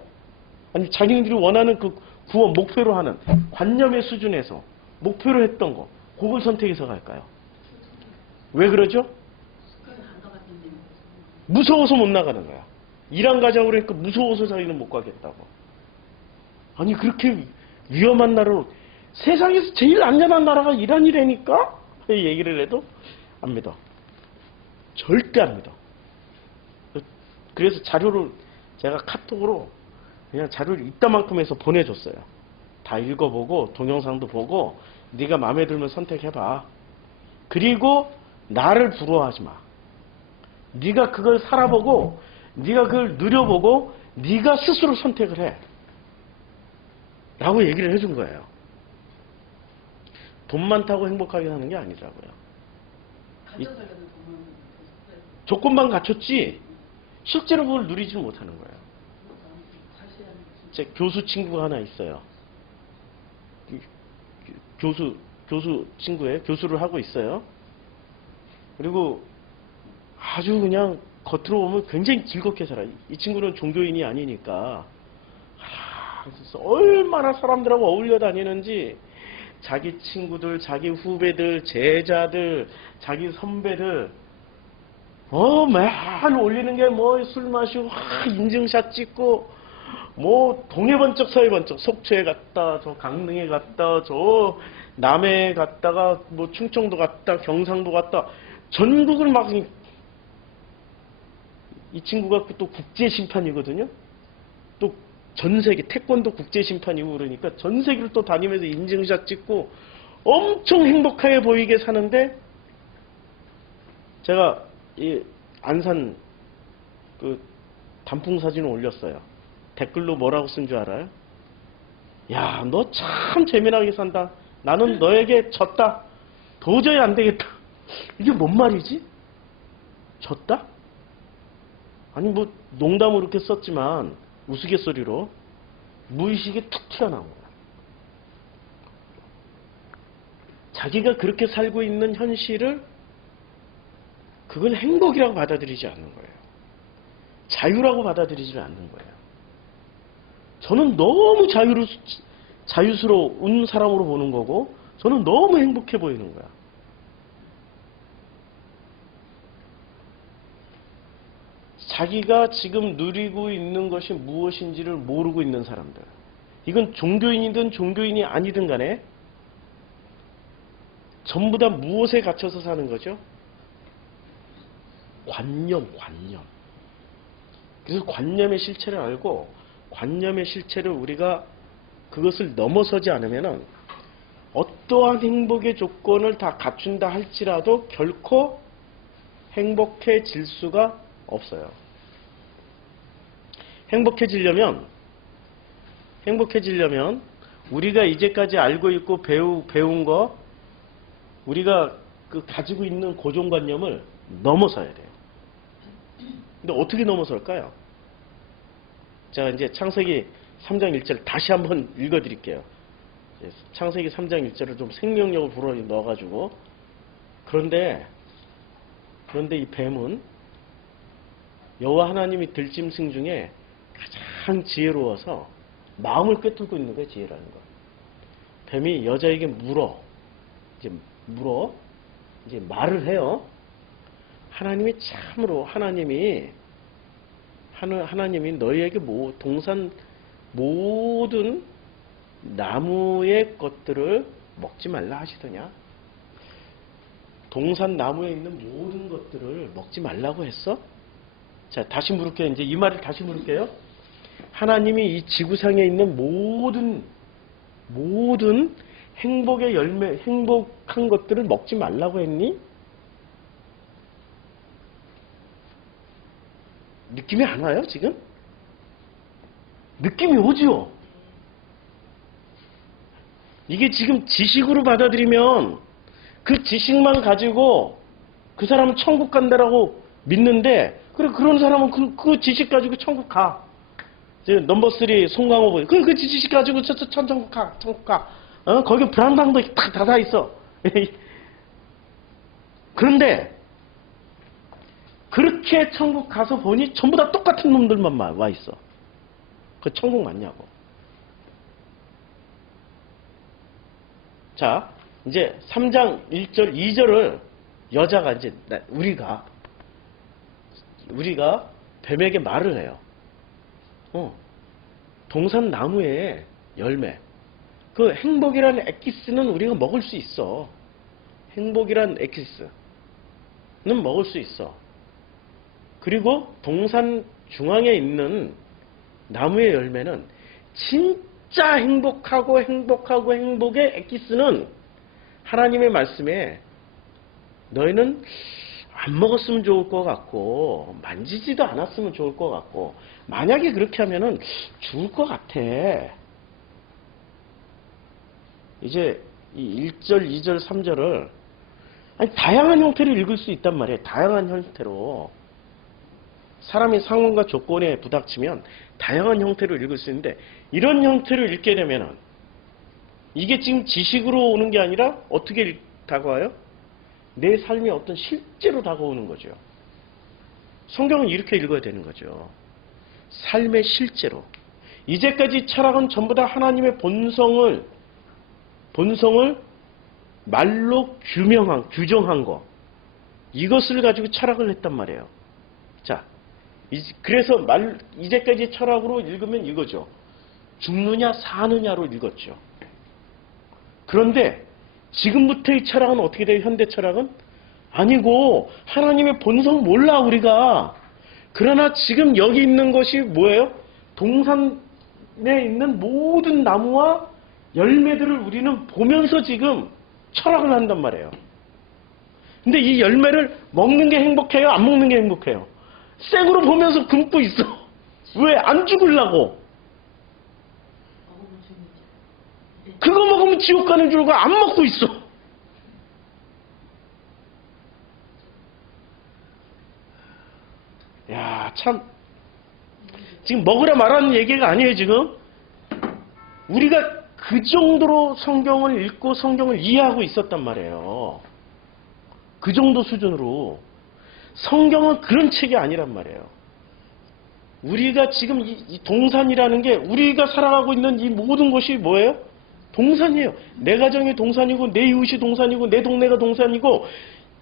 아니면 자기들이 원하는 그 구원 목표로 하는 관념의 수준에서 목표로 했던 거 그걸 선택해서 갈까요? 왜 그러죠? 무서워서 못 나가는 거야. 이란 가자고 그러니까 무서워서 자기는 못 가겠다고. 아니 그렇게 위험한 나라로 세상에서 제일 안전한 나라가 이란이라니까? 얘기를 해도 안 믿어. 절대 안 믿어. 그래서 자료를 제가 카톡으로 그냥 자료를 이따만큼 해서 보내줬어요. 다 읽어보고 동영상도 보고 네가 마음에 들면 선택해봐. 그리고 나를 부러워하지 마. 네가 그걸 살아보고 네가 그걸 누려보고 네가 스스로 선택을 해. 라고 얘기를 해준 거예요. 돈 많다고 행복하게 사는 게 아니라고요. 조건만 갖췄지 실제로 그걸 누리지 못하는 거예요. 제 교수 친구가 하나 있어요. 교수 친구예요. 교수를 하고 있어요. 그리고 아주 그냥 겉으로 보면 굉장히 즐겁게 살아요. 이 친구는 종교인이 아니니까 얼마나 사람들하고 어울려 다니는지 자기 친구들, 자기 후배들, 제자들, 자기 선배들 매일 올리는 게 뭐 술 마시고 인증샷 찍고 뭐 동해 번쩍 서해 번쩍 속초에 갔다 저 강릉에 갔다 저 남해에 갔다가 뭐 충청도 갔다 경상도 갔다 전국을 막 이 친구가 또 국제 심판이거든요. 또 전 세계 태권도 국제 심판이고 그러니까 전 세계를 또 다니면서 인증샷 찍고 엄청 행복해 보이게 사는데 제가 이 안산 그 단풍 사진을 올렸어요. 댓글로 뭐라고 쓴 줄 알아요? 야, 너 참 재미나게 산다. 나는 너에게 졌다. 도저히 안 되겠다. 이게 뭔 말이지? 졌다? 아니 뭐 농담으로 이렇게 썼지만 우스갯소리로 무의식이 툭 튀어나온 거야. 자기가 그렇게 살고 있는 현실을 그걸 행복이라고 받아들이지 않는 거예요. 자유라고 받아들이지 않는 거예요. 저는 너무 자유스러운 사람으로 보는 거고 저는 너무 행복해 보이는 거야. 자기가 지금 누리고 있는 것이 무엇인지를 모르고 있는 사람들. 이건 종교인이든 종교인이 아니든 간에 전부 다 무엇에 갇혀서 사는 거죠? 관념. 그래서 관념의 실체를 알고 관념의 실체를 우리가 그것을 넘어서지 않으면은 어떠한 행복의 조건을 다 갖춘다 할지라도 결코 행복해질 수가 없어요. 행복해지려면 우리가 이제까지 알고 있고 배운 거 우리가 그 가지고 있는 고정관념을 넘어서야 돼요. 근데 어떻게 넘어설까요? 자, 이제 창세기 3장 1절 다시 한번 읽어드릴게요. 창세기 3장 1절을 좀 생명력을 불어 넣어가지고 그런데 이 뱀은 여호와 하나님이 들짐승 중에 가장 지혜로워서 마음을 꿰뚫고 있는 거예요. 지혜라는 거. 뱀이 여자에게 이제 말을 해요. 하나님이 참으로 하나님이 너희에게 동산 모든 나무의 것들을 먹지 말라 하시더냐? 동산 나무에 있는 모든 것들을 먹지 말라고 했어? 자, 다시 물을게요. 이제 이 말을 다시 물을게요. 하나님이 이 지구상에 있는 모든 행복의 열매, 행복한 것들을 먹지 말라고 했니? 느낌이 안 와요, 지금? 느낌이 오죠? 이게 지금 지식으로 받아들이면 그 지식만 가지고 그 사람은 천국 간다라고 믿는데, 그래, 그런 사람은 그 지식 가지고 천국 가. 넘버 3 송강호 보이. 그 지식 가지고 천국 가. 거기 불안방도 다 있어. 그런데, 그렇게 천국 가서 보니 전부 다 똑같은 놈들만 와 있어. 그 천국 맞냐고. 자, 이제 3장 1절, 2절을 여자가 이제 우리가 뱀에게 말을 해요. 동산 나무의 열매. 그 행복이라는 엑기스는 우리가 먹을 수 있어. 행복이라는 엑기스는 먹을 수 있어. 그리고 동산 중앙에 있는 나무의 열매는 진짜 행복의 엑기스는 하나님의 말씀에 너희는 안 먹었으면 좋을 것 같고 만지지도 않았으면 좋을 것 같고 만약에 그렇게 하면은 죽을 것 같아. 이제 이 1절, 2절, 3절을 다양한 형태로 읽을 수 있단 말이에요. 다양한 형태로. 사람이 상황과 조건에 부닥치면 다양한 형태로 읽을 수 있는데 이런 형태로 읽게 되면은 이게 지금 지식으로 오는 게 아니라 어떻게 다가와요? 내 삶이 어떤 실제로 다가오는 거죠. 성경은 이렇게 읽어야 되는 거죠. 삶의 실제로. 이제까지 철학은 전부 다 하나님의 본성을 말로 규정한 거. 이것을 가지고 철학을 했단 말이에요. 자, 그래서 이제까지 철학으로 읽으면 이거죠. 죽느냐 사느냐로 읽었죠. 그런데 지금부터의 철학은 어떻게 돼요? 현대 철학은? 아니고 하나님의 본성 몰라 우리가. 그러나 지금 여기 있는 것이 뭐예요? 동산에 있는 모든 나무와 열매들을 우리는 보면서 지금 철학을 한단 말이에요. 근데 이 열매를 먹는 게 행복해요? 안 먹는 게 행복해요? 생으로 보면서 굶고 있어. 왜? 안 죽으려고. 그거 먹으면 지옥 가는 줄 알고 안 먹고 있어. 야, 참. 지금 먹으라 말하는 얘기가 아니에요, 지금. 우리가 그 정도로 성경을 읽고 성경을 이해하고 있었단 말이에요. 그 정도 수준으로. 성경은 그런 책이 아니란 말이에요. 우리가 지금 이 동산이라는 게 우리가 살아가고 있는 이 모든 것이 뭐예요? 동산이에요. 내 가정이 동산이고 내 이웃이 동산이고 내 동네가 동산이고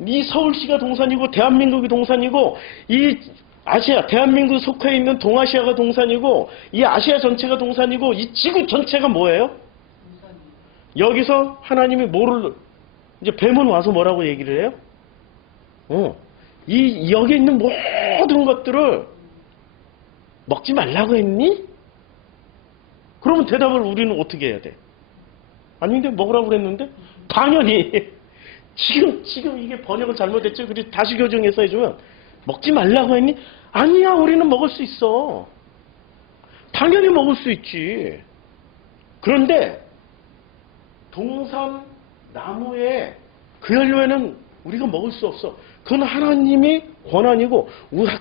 이 서울시가 동산이고 대한민국이 동산이고 이 아시아, 대한민국 속해 있는 동아시아가 동산이고 이 아시아 전체가 동산이고 이 지구 전체가 뭐예요? 여기서 하나님이 뭐를 이제 뱀은 와서 뭐라고 얘기를 해요? 여기 있는 모든 것들을 먹지 말라고 했니? 그러면 대답을 우리는 어떻게 해야 돼? 아닌데 먹으라고 그랬는데? 당연히 지금 이게 번역을 잘못했죠. 그리고 다시 교정해서 해주면 먹지 말라고 했니? 아니야, 우리는 먹을 수 있어. 당연히 먹을 수 있지. 그런데 동산 나무의 그 열매는 우리가 먹을 수 없어. 그건 하나님이 권한이고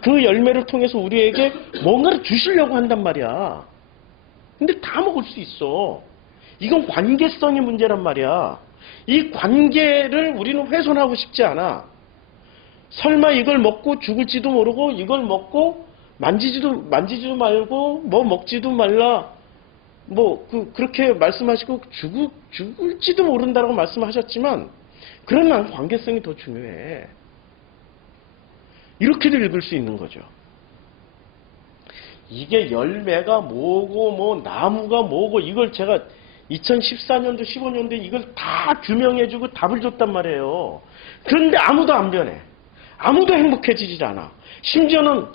그 열매를 통해서 우리에게 뭔가를 주시려고 한단 말이야. 근데 다 먹을 수 있어. 이건 관계성의 문제란 말이야. 이 관계를 우리는 훼손하고 싶지 않아. 설마 이걸 먹고 죽을지도 모르고 이걸 먹고 만지지도 말고 뭐 먹지도 말라. 그렇게 말씀하시고 죽을지도 모른다라고 말씀하셨지만 그러나 관계성이 더 중요해. 이렇게도 읽을 수 있는 거죠. 이게 열매가 뭐고 뭐 나무가 뭐고 이걸 제가 2014년도 15년도에 이걸 다 규명해주고 답을 줬단 말이에요. 그런데 아무도 안 변해. 아무도 행복해지질 않아. 심지어는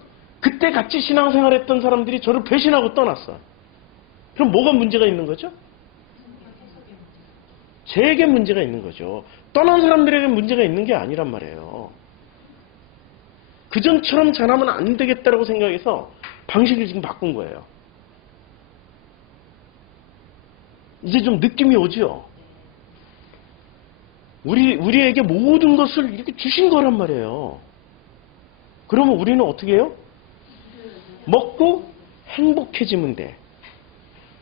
그때 같이 신앙생활했던 사람들이 저를 배신하고 떠났어. 그럼 뭐가 문제가 있는 거죠? 제게 문제가 있는 거죠. 떠난 사람들에게 문제가 있는 게 아니란 말이에요. 그전처럼 잘하면 안 되겠다라고 생각해서 방식을 지금 바꾼 거예요. 이제 좀 느낌이 오죠? 우리에게 모든 것을 이렇게 주신 거란 말이에요. 그러면 우리는 어떻게 해요? 먹고 행복해지면 돼.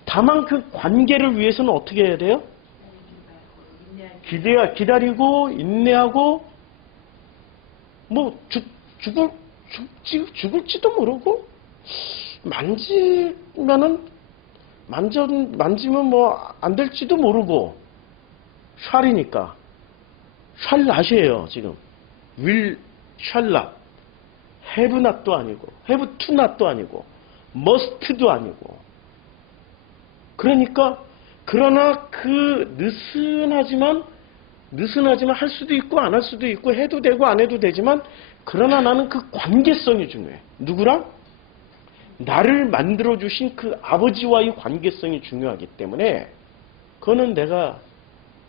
다만 그 관계를 위해서는 어떻게 해야 돼요? 기다리고 인내하고 뭐 죽을지도 모르고 만지면 뭐 안 될지도 모르고 샬이니까 샬 not이에요 지금. will shall not, have not도 아니고 have to not도 아니고 must도 아니고. 그러나 그 느슨하지만 할 수도 있고 안 할 수도 있고 해도 되고 안 해도 되지만 그러나 나는 그 관계성이 중요해. 누구랑? 나를 만들어주신 그 아버지와의 관계성이 중요하기 때문에 그거는 내가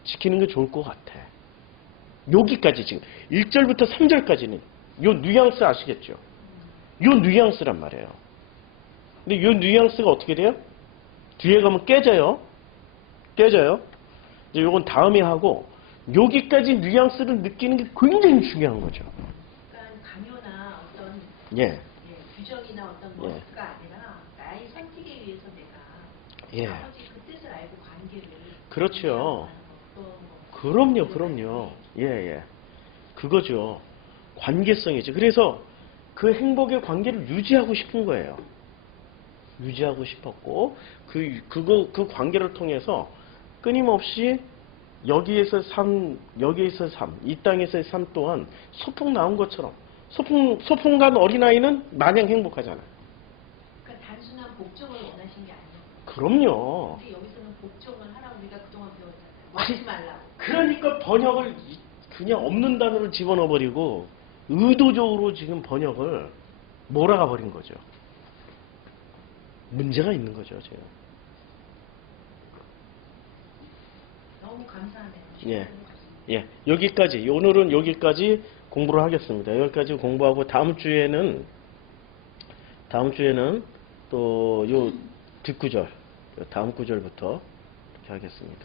지키는 게 좋을 것 같아. 여기까지 지금 1절부터 3절까지는 요 뉘앙스 아시겠죠? 요 뉘앙스란 말이에요. 근데 요 뉘앙스가 어떻게 돼요? 뒤에 가면 깨져요. 이제 요건 다음에 하고 여기까지 뉘앙스를 느끼는 게 굉장히 중요한 거죠. 그러니까 강요나 어떤 규정이나 어떤 예. 머스가 아니라 나의 선택에 의해서 내가 아버지 그 뜻을 알고 관계를 그렇죠. 그럼요. 예. 그거죠. 관계성이죠. 그래서 그 행복의 관계를 유지하고 싶은 거예요. 유지하고 싶었고 그 관계를 통해서 끊임없이 여기에서 삶, 이 땅에서의 삶 또한 소풍 나온 것처럼 소풍 간 어린아이는 마냥 행복하잖아요. 그러니까 단순한 복종을 원하신 게 아니에요. 그럼요. 근데 여기서는 복종을 하라고 우리가 그동안 배웠잖아요. 먹지 말라고. 그러니까 번역을 그냥 없는 단어를 집어넣어버리고 의도적으로 지금 번역을 몰아가 버린 거죠. 문제가 있는 거죠, 제가. 너무 감사하네요. 예. 여기까지, 오늘은 여기까지 공부를 하겠습니다. 여기까지 공부하고 다음 주에는 또 요 뒷구절, 다음 구절부터 이렇게 하겠습니다.